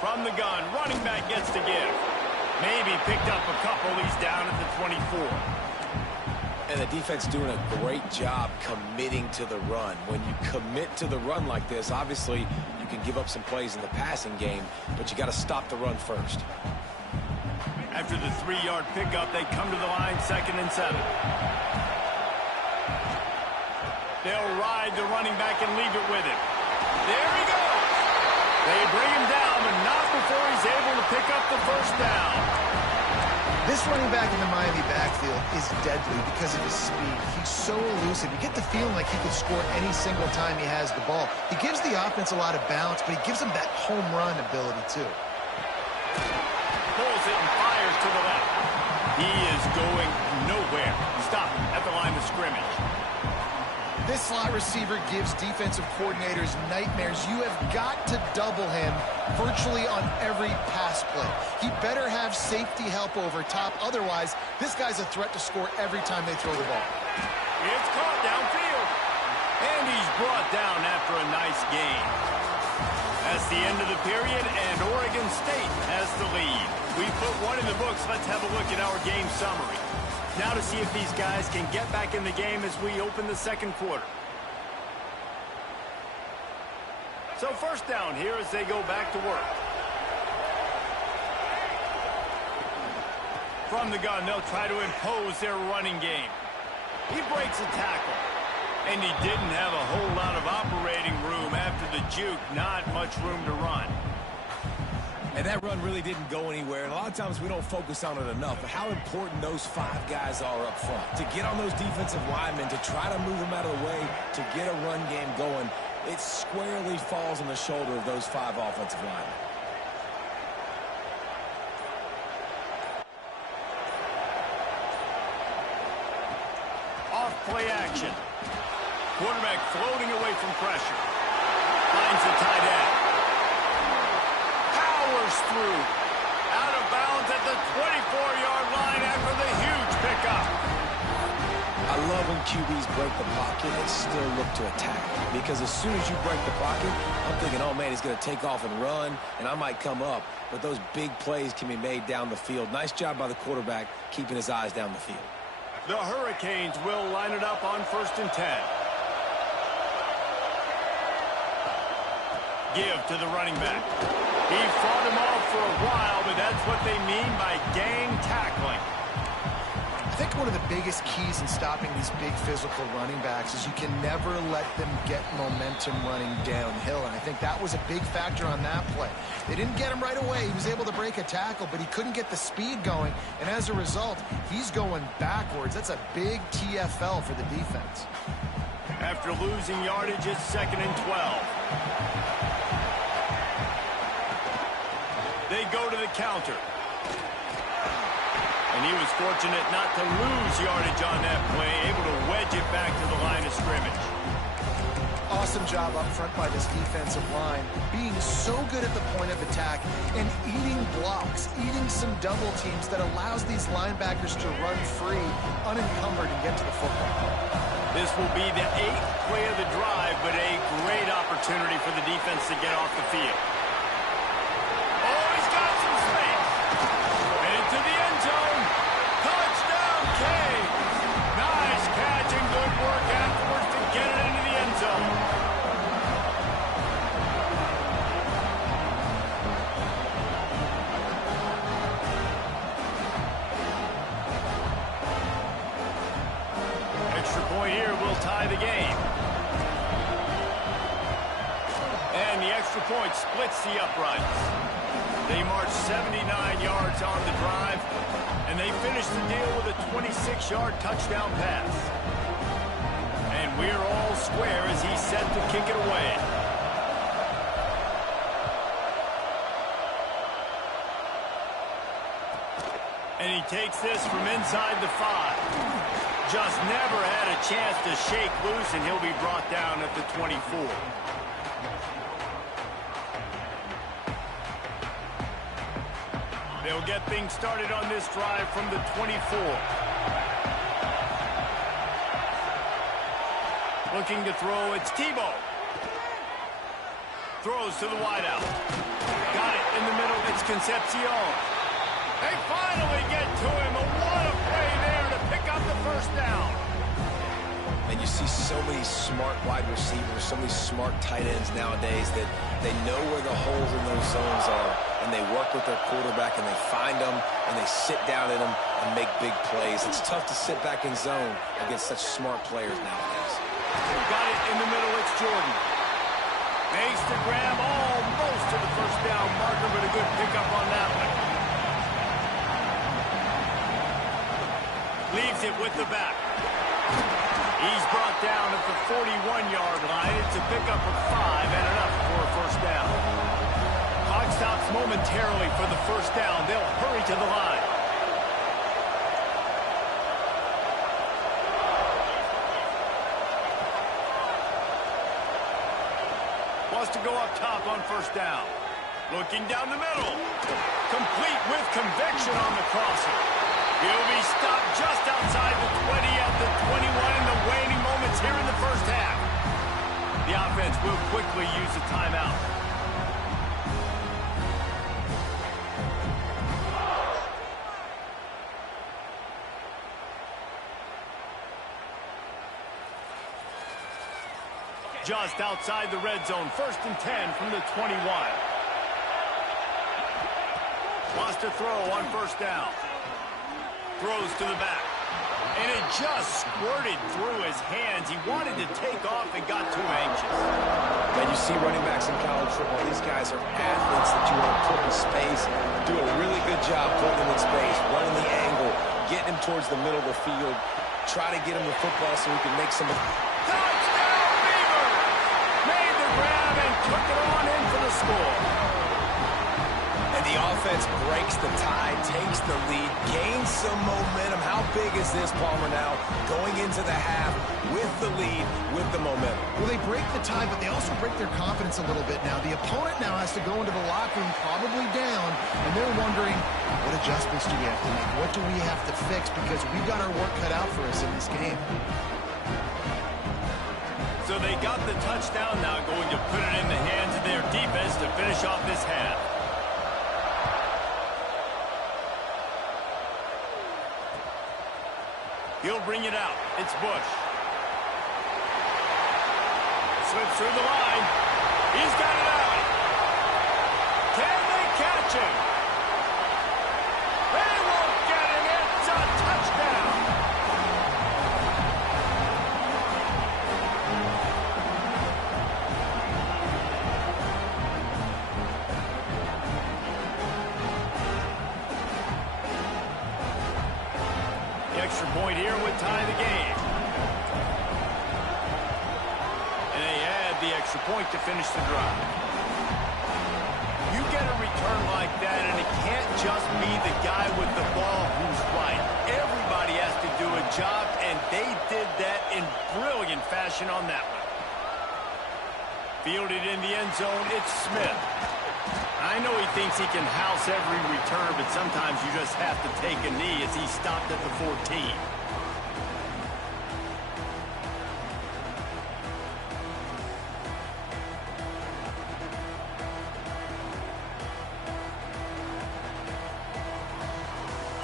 From the gun, running back gets to give. Maybe picked up a couple. He's down at the 24. And the defense doing a great job committing to the run. When you commit to the run like this, obviously you can give up some plays in the passing game, but you got to stop the run first. After the 3-yard pickup, they come to the line, 2nd and 7. They'll ride the running back and leave it with him. There he goes. They bring him down, but not before he's able to pick up the first down. This running back in the Miami backfield is deadly because of his speed. He's so elusive. You get the feeling like he could score any single time he has the ball. He gives the offense a lot of balance, but he gives them that home run ability too. Pulls it and fires to the left. He is going nowhere. Stop at the line of scrimmage. This slot receiver gives defensive coordinators nightmares. You have got to double him virtually on every pass play. He better have safety help over top. Otherwise, this guy's a threat to score every time they throw the ball. It's caught downfield. And he's brought down after a nice gain. That's the end of the period, and Oregon State has the lead. We put one in the books. Let's have a look at our game summary. Now to see if these guys can get back in the game as we open the second quarter. So first down here as they go back to work. From the gun, they'll try to impose their running game. He breaks a tackle. And he didn't have a whole lot of operating room after the juke. Not much room to run. And that run really didn't go anywhere. And a lot of times we don't focus on it enough. But how important those 5 guys are up front. To get on those defensive linemen, to try to move them out of the way, to get a run game going, it squarely falls on the shoulder of those 5 offensive linemen. Off play action. Quarterback floating away from pressure. Finds the tight end. Through. Out of bounds at the 24-yard line after the huge pickup. I love when QBs break the pocket and still look to attack. Because as soon as you break the pocket, I'm thinking, oh, man, he's going to take off and run, and I might come up. But those big plays can be made down the field. Nice job by the quarterback keeping his eyes down the field. The Hurricanes will line it up on 1st and 10. Give to the running back. He fought him off for a while, but that's what they mean by gang tackling. I think one of the biggest keys in stopping these big physical running backs is you can never let them get momentum running downhill, and I think that was a big factor on that play. They didn't get him right away. He was able to break a tackle, but he couldn't get the speed going, and as a result, he's going backwards. That's a big TFL for the defense. After losing yardage, it's 2nd and 12. They go to the counter. And he was fortunate not to lose yardage on that play, able to wedge it back to the line of scrimmage. Awesome job up front by this defensive line, being so good at the point of attack and eating blocks, eating some double teams that allows these linebackers to run free, unencumbered, and get to the football. This will be the 8th play of the drive, but a great opportunity for the defense to get off the field. To the end zone. Touchdown, Canes. Nice catch and good work afterwards to get it into the end zone. Extra point here will tie the game. And the extra point splits the uprights. They march 79 yards on the drive, and they finish the deal with a 26-yard touchdown pass. And we're all square as he's set to kick it away. And he takes this from inside the 5. Just never had a chance to shake loose, and he'll be brought down at the 24. They'll get things started on this drive from the 24. Looking to throw, it's Tebow. Throws to the wideout. Got it in the middle, it's Concepcion. They finally get to him. What a play there to pick up the first down. And you see so many smart wide receivers, so many smart tight ends nowadays that they know where the holes in those zones are, and they work with their quarterback, and they find them, and they sit down in them and make big plays. It's tough to sit back in zone against such smart players nowadays. Got it in the middle. It's Jordan. Makes the grab almost to the first down marker, but a good pickup on that one. Leaves it with the back. He's brought down at the 41-yard line. It's a pickup of 5 and enough for a first down. Clock stops momentarily for the first down. They'll hurry to the line. Wants to go up top on first down. Looking down the middle. Complete with conviction on the crosser. He'll be stopped just outside the 20 at the 21 in the waning moments here in the first half. The offense will quickly use a timeout. Just outside the red zone, 1st and 10 from the 21. Wants to throw on first down. Throws to the back. And it just squirted through his hands. He wanted to take off and got too anxious. And you see running backs in college football, these guys are athletes that you want to put in space, do a really good job putting them in space, running the angle, getting him towards the middle of the field, try to get him the football so he can make some... Touchdown, Beavers! Made the grab and took it on in for the score. And the offense breaks the tie, takes the lead, gains some momentum. How big is this, Palmer, now? Going into the half with the lead, with the momentum. Well, they break the tie, but they also break their confidence a little bit now. The opponent now has to go into the locker room probably down, and they're wondering, what adjustments do we have to make? What do we have to fix? Because we've got our work cut out for us in this game. So they got the touchdown now, going to put it in the hands of their defense to finish off this half. He'll bring it out. It's Bush. Slips through the line. He's got it out. Can they catch him? They won't get him. It's a touchdown. Extra point here would tie the game. And they add the extra point to finish the drive. You get a return like that, and it can't just be the guy with the ball who's right. Everybody has to do a job, and they did that in brilliant fashion on that one. Fielded in the end zone, it's Smith. I know he thinks he can house every return, but sometimes you just have to take a knee as he stopped at the 14.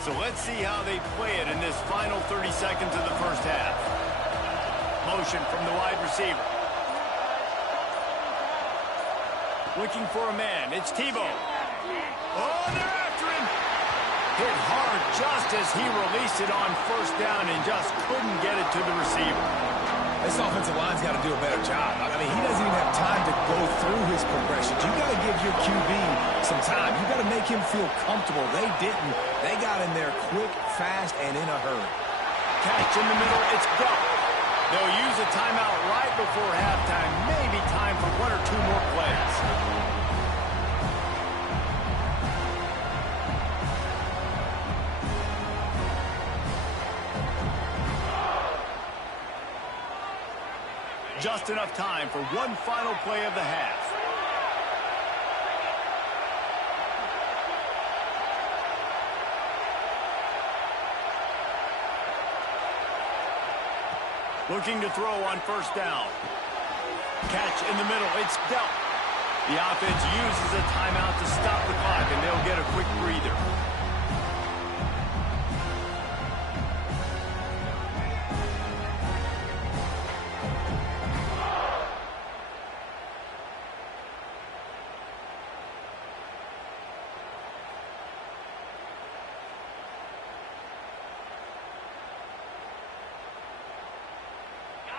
So let's see how they play it in this final 30 seconds of the first half. Motion from the wide receiver. Looking for a man. It's Tebow. Oh, they're after him. Hit hard just as he released it on first down and just couldn't get it to the receiver. This offensive line's got to do a better job. I mean, he doesn't even have time to go through his progressions. You got to give your QB some time. You got to make him feel comfortable. They didn't. They got in there quick, fast, and in a hurry. Catch in the middle. It's gone. They'll use a timeout right before halftime. Maybe time for 1 or 2 more plays. Just enough time for one final play of the half. Looking to throw on first down. Catch in the middle. It's dealt. The offense uses a timeout to stop the clock, and they'll get a quick breather.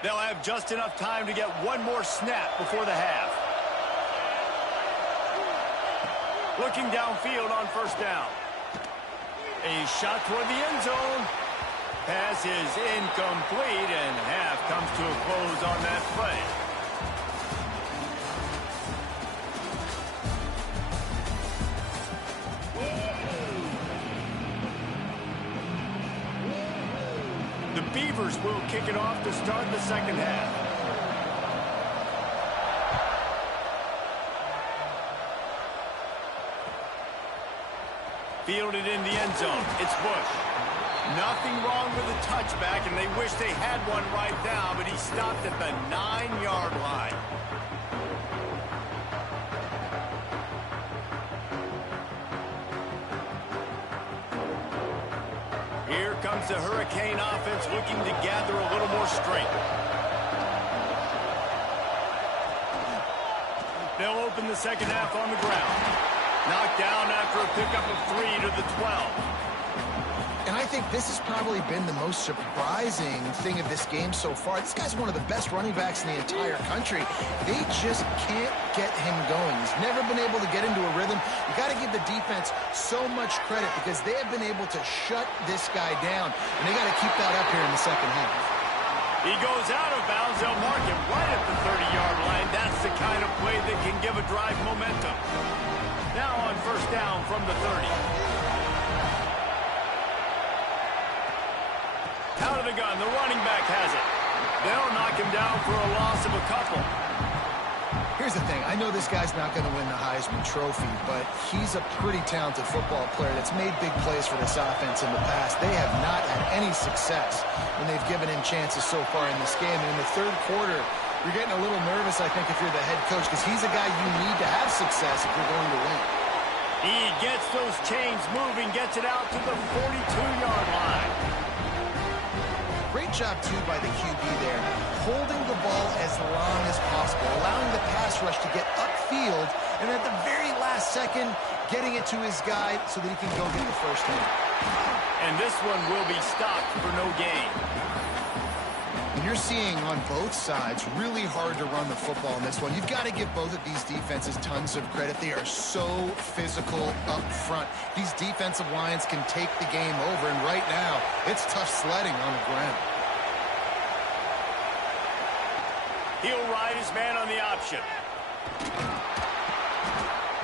They'll have just enough time to get one more snap before the half. Looking downfield on first down. A shot toward the end zone. Pass is incomplete, and half comes to a close on that play. The Beavers will kick it off to start the second half. Fielded in the end zone. It's Bush. Nothing wrong with the touchback, and they wish they had one right now, but he stopped at the 9-yard line. Here comes the Hurricane offense looking to gather a little more strength. They'll open the second half on the ground. Knocked down after a pickup of 3 to the 12. And I think this has probably been the most surprising thing of this game so far. This guy's one of the best running backs in the entire country. They just can't get him going. He's never been able to get into a rhythm. You got to give the defense so much credit because they have been able to shut this guy down. And they got to keep that up here in the second half. He goes out of bounds. They'll mark him right at the 30-yard line. That's the kind of play that can give a drive momentum. Now on first down from the 30. Out of the gun, the running back has it. They'll knock him down for a loss of a couple. Here's the thing. I know this guy's not going to win the Heisman Trophy, but he's a pretty talented football player that's made big plays for this offense in the past. They have not had any success when they've given him chances so far in this game. And in the third quarter, you're getting a little nervous, I think, if you're the head coach, because he's a guy you need to have success if you're going to win. He gets those chains moving, gets it out to the 42-yard line. Great job, too, by the QB there, holding the ball as long as possible, allowing the pass rush to get upfield, and at the very last second, getting it to his guy so that he can go get the first down. And this one will be stopped for no gain. And you're seeing on both sides really hard to run the football in this one. You've got to give both of these defenses tons of credit. They are so physical up front. These defensive lines can take the game over, and right now, it's tough sledding on the ground. He'll ride his man on the option.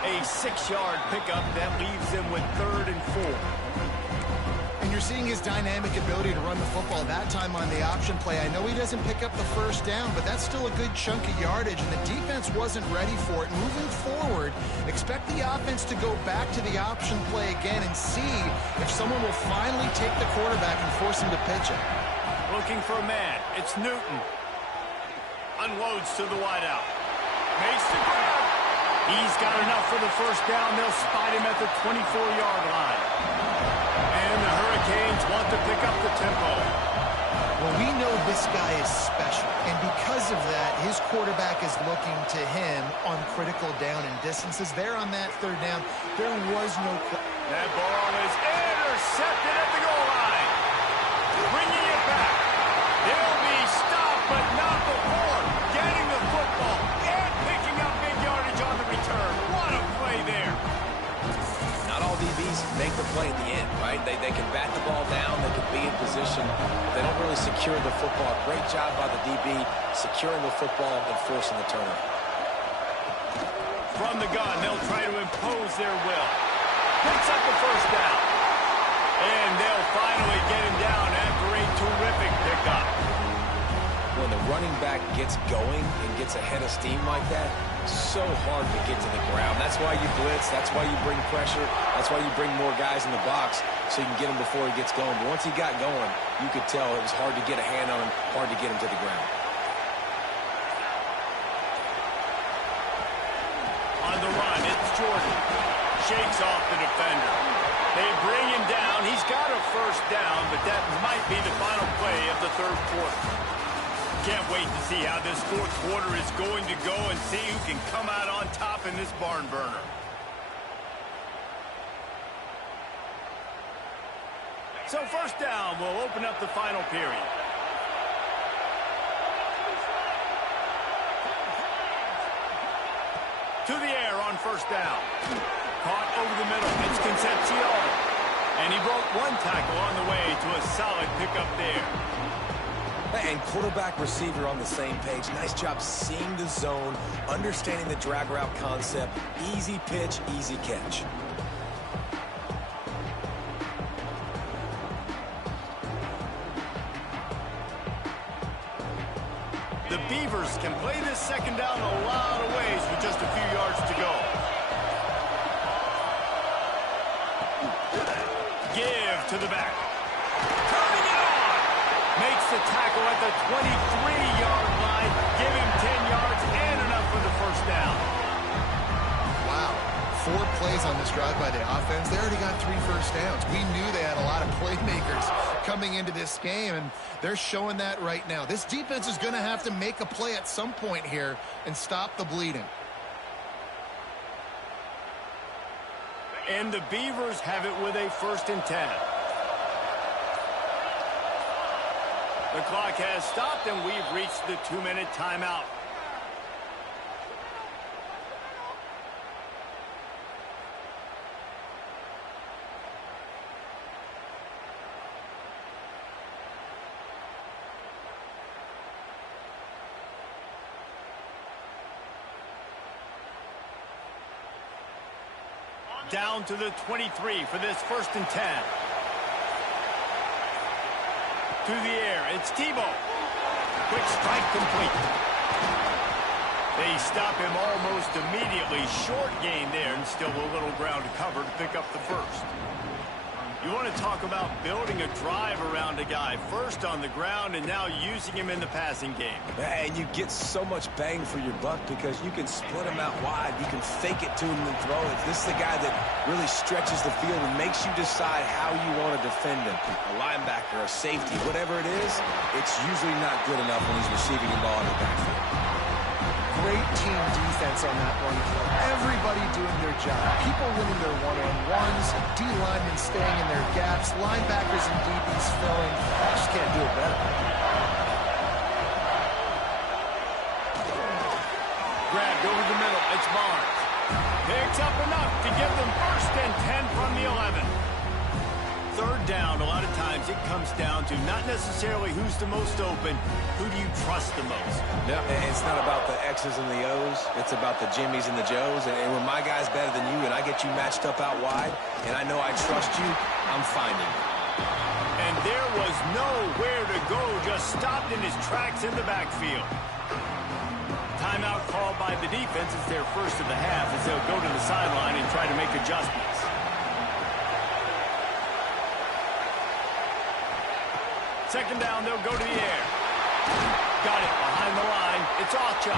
A 6-yard pickup that leaves him with 3rd and 4. And you're seeing his dynamic ability to run the football that time on the option play. I know he doesn't pick up the first down, but that's still a good chunk of yardage, and the defense wasn't ready for it. Moving forward, expect the offense to go back to the option play again and see if someone will finally take the quarterback and force him to pitch it. Looking for a man. It's Newton. Unloads to the wideout. Makes the grab. He's got enough for the first down. They'll spot him at the 24-yard line. And the Hurricanes want to pick up the tempo. Well, we know this guy is special, and because of that, his quarterback is looking to him on critical down and distances. There on that third down, there was no... That ball is intercepted at the goal line. Bringing it back. They'll be stopped, but not before getting the football and picking up big yardage on the return. What a play there. Not all DBs make the play at the end, right? They can bat the ball down, they can be in position, but they don't really secure the football. Great job by the DB securing the football and forcing the turnover. From the gun, they'll try to impose their will. Picks up the first down. And they'll finally get him down after a terrific pickup. When the running back gets going and gets ahead of steam like that, so hard to get to the ground. That's why you blitz. That's why you bring pressure. That's why you bring more guys in the box so you can get him before he gets going. But once he got going, you could tell it was hard to get a hand on him, hard to get him to the ground. On the run, it's Jordan. Shakes off the defender. They bring him down. He's got a first down, but that might be the final play of the third quarter. Can't wait to see how this fourth quarter is going to go and see who can come out on top in this barn burner. So first down will open up the final period. To the air on first down. Caught over the middle. It's Cteu. And he broke one tackle on the way to a solid pickup there. And quarterback receiver on the same page. Nice job seeing the zone, understanding the drag route concept. Easy pitch, easy catch. The Beavers can play this second down a lot of ways with just a few yards to go. Give to the back. Turning it on. Makes the tackle at the 23-yard line. Give him 10 yards and enough for the first down. Wow. 4 plays on this drive by the offense. They already got 3 first downs. We knew they had a lot of playmakers coming into this game, and they're showing that right now. This defense is going to have to make a play at some point here and stop the bleeding. And the Beavers have it with a 1st and 10. The clock has stopped, and we've reached the 2-minute timeout. Down to the 23 for this 1st and 10. To the air, it's Tebow. Quick strike complete. They stop him almost immediately. Short gain there, and still a little ground to cover to pick up the first. You want to talk about building a drive around a guy. First on the ground and now using him in the passing game. And you get so much bang for your buck because you can split him out wide. You can fake it to him and throw it. This is the guy that really stretches the field and makes you decide how you want to defend him. A linebacker, a safety, whatever it is, it's usually not good enough when he's receiving the ball in the backfield. Great team defense on that one. Everybody doing their job. People winning their one-on-ones, D-linemen staying in their gaps, linebackers and DBs filling. Just can't do it better. Grabbed over the middle. It's Barnes. Picks up enough to give them 1st and 10 from the 11. 3rd down, a lot of times it comes down to not necessarily who's the most open, who do you trust the most? Yeah, it's not about the X's and the O's. It's about the Jimmies and the Joes. And when my guy's better than you and I get you matched up out wide and I know I trust you, I'm finding you. And there was nowhere to go, just stopped in his tracks in the backfield. Timeout called by the defense. It's their first of the half as they'll go to the sideline and try to make adjustments. Second down, they'll go to the air. Got it behind the line. It's Cteu.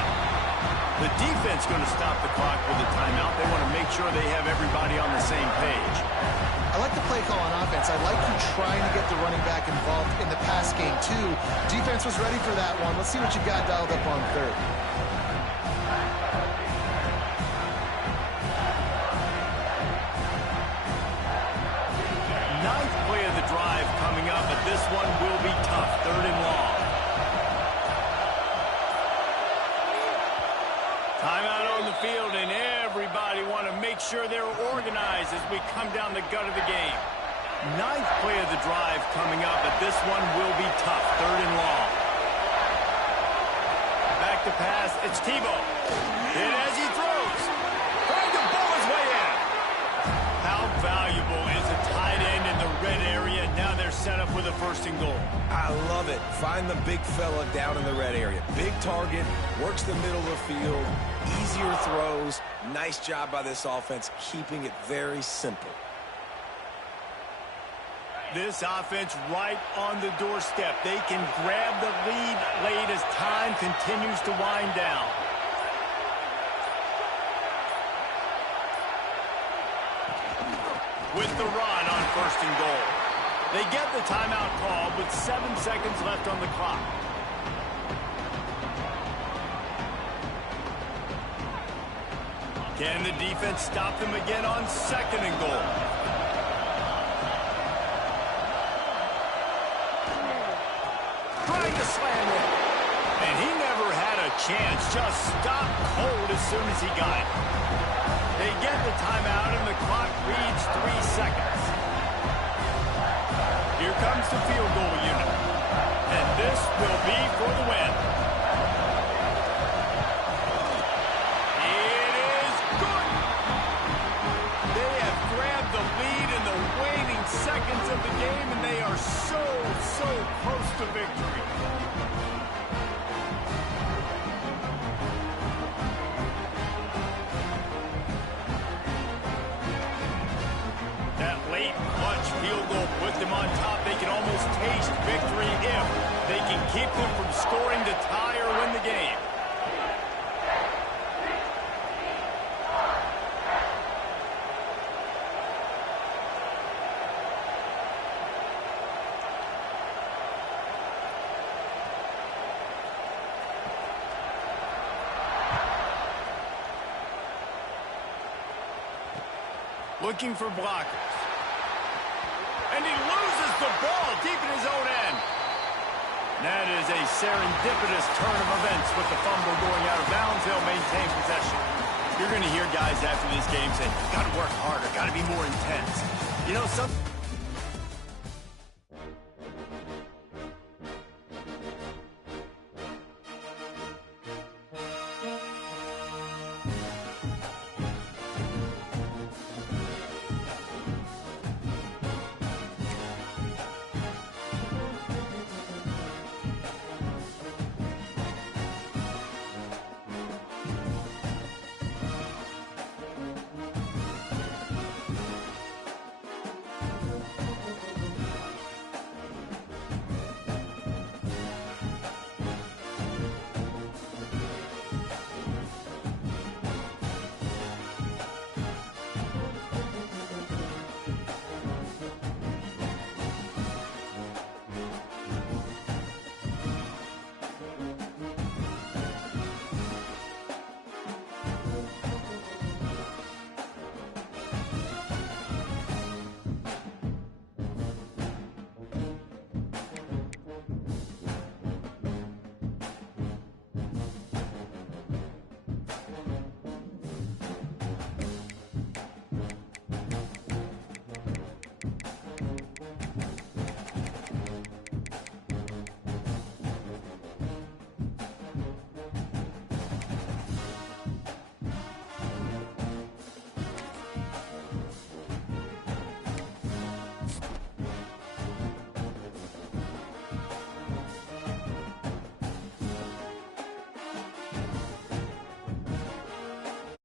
The defense going to stop the clock with a timeout. They want to make sure they have everybody on the same page. I like the play call on offense. I like you trying to get the running back involved in the pass game, too. Defense was ready for that one. Let's see what you got dialed up on 3rd. Ninth play of the drive coming up, but this one will be tough. 3rd and long. Timeout on the field, and everybody want to make sure they're organized as we come down the gut of the game. Ninth play of the drive coming up, but this one will be tough. 3rd and long. Back to pass. It's Tebow. And as he throws, trying to bowl his way in. How valuable is a tight end in the red area? Now they're set up with a 1st and goal. I love it. Find the big fella down in the red area. Big target, works the middle of the field, easier throws. Nice job by this offense, keeping it very simple. This offense right on the doorstep. They can grab the lead late as time continues to wind down. With the run on 1st and goal. They get the timeout called with 7 seconds left on the clock. Can the defense stop them again on 2nd and goal? Trying to slam it. And he never had a a chance. Just stopped cold as soon as he got it. They get the timeout, and the clock reads 3 seconds. Here comes the field goal unit. And this will be for the win. It is good. They have grabbed the lead in the waning seconds of the game, and they are so close to victory. That late clutch field goal put them on top. They can almost taste victory if they can keep them from scoring to tie or win the game. Looking for blockers. And he loses the ball deep in his own end. That is a serendipitous turn of events with the fumble going out of bounds. They'll maintain possession. You're going to hear guys after this game say, got to work harder, got to be more intense. You know, some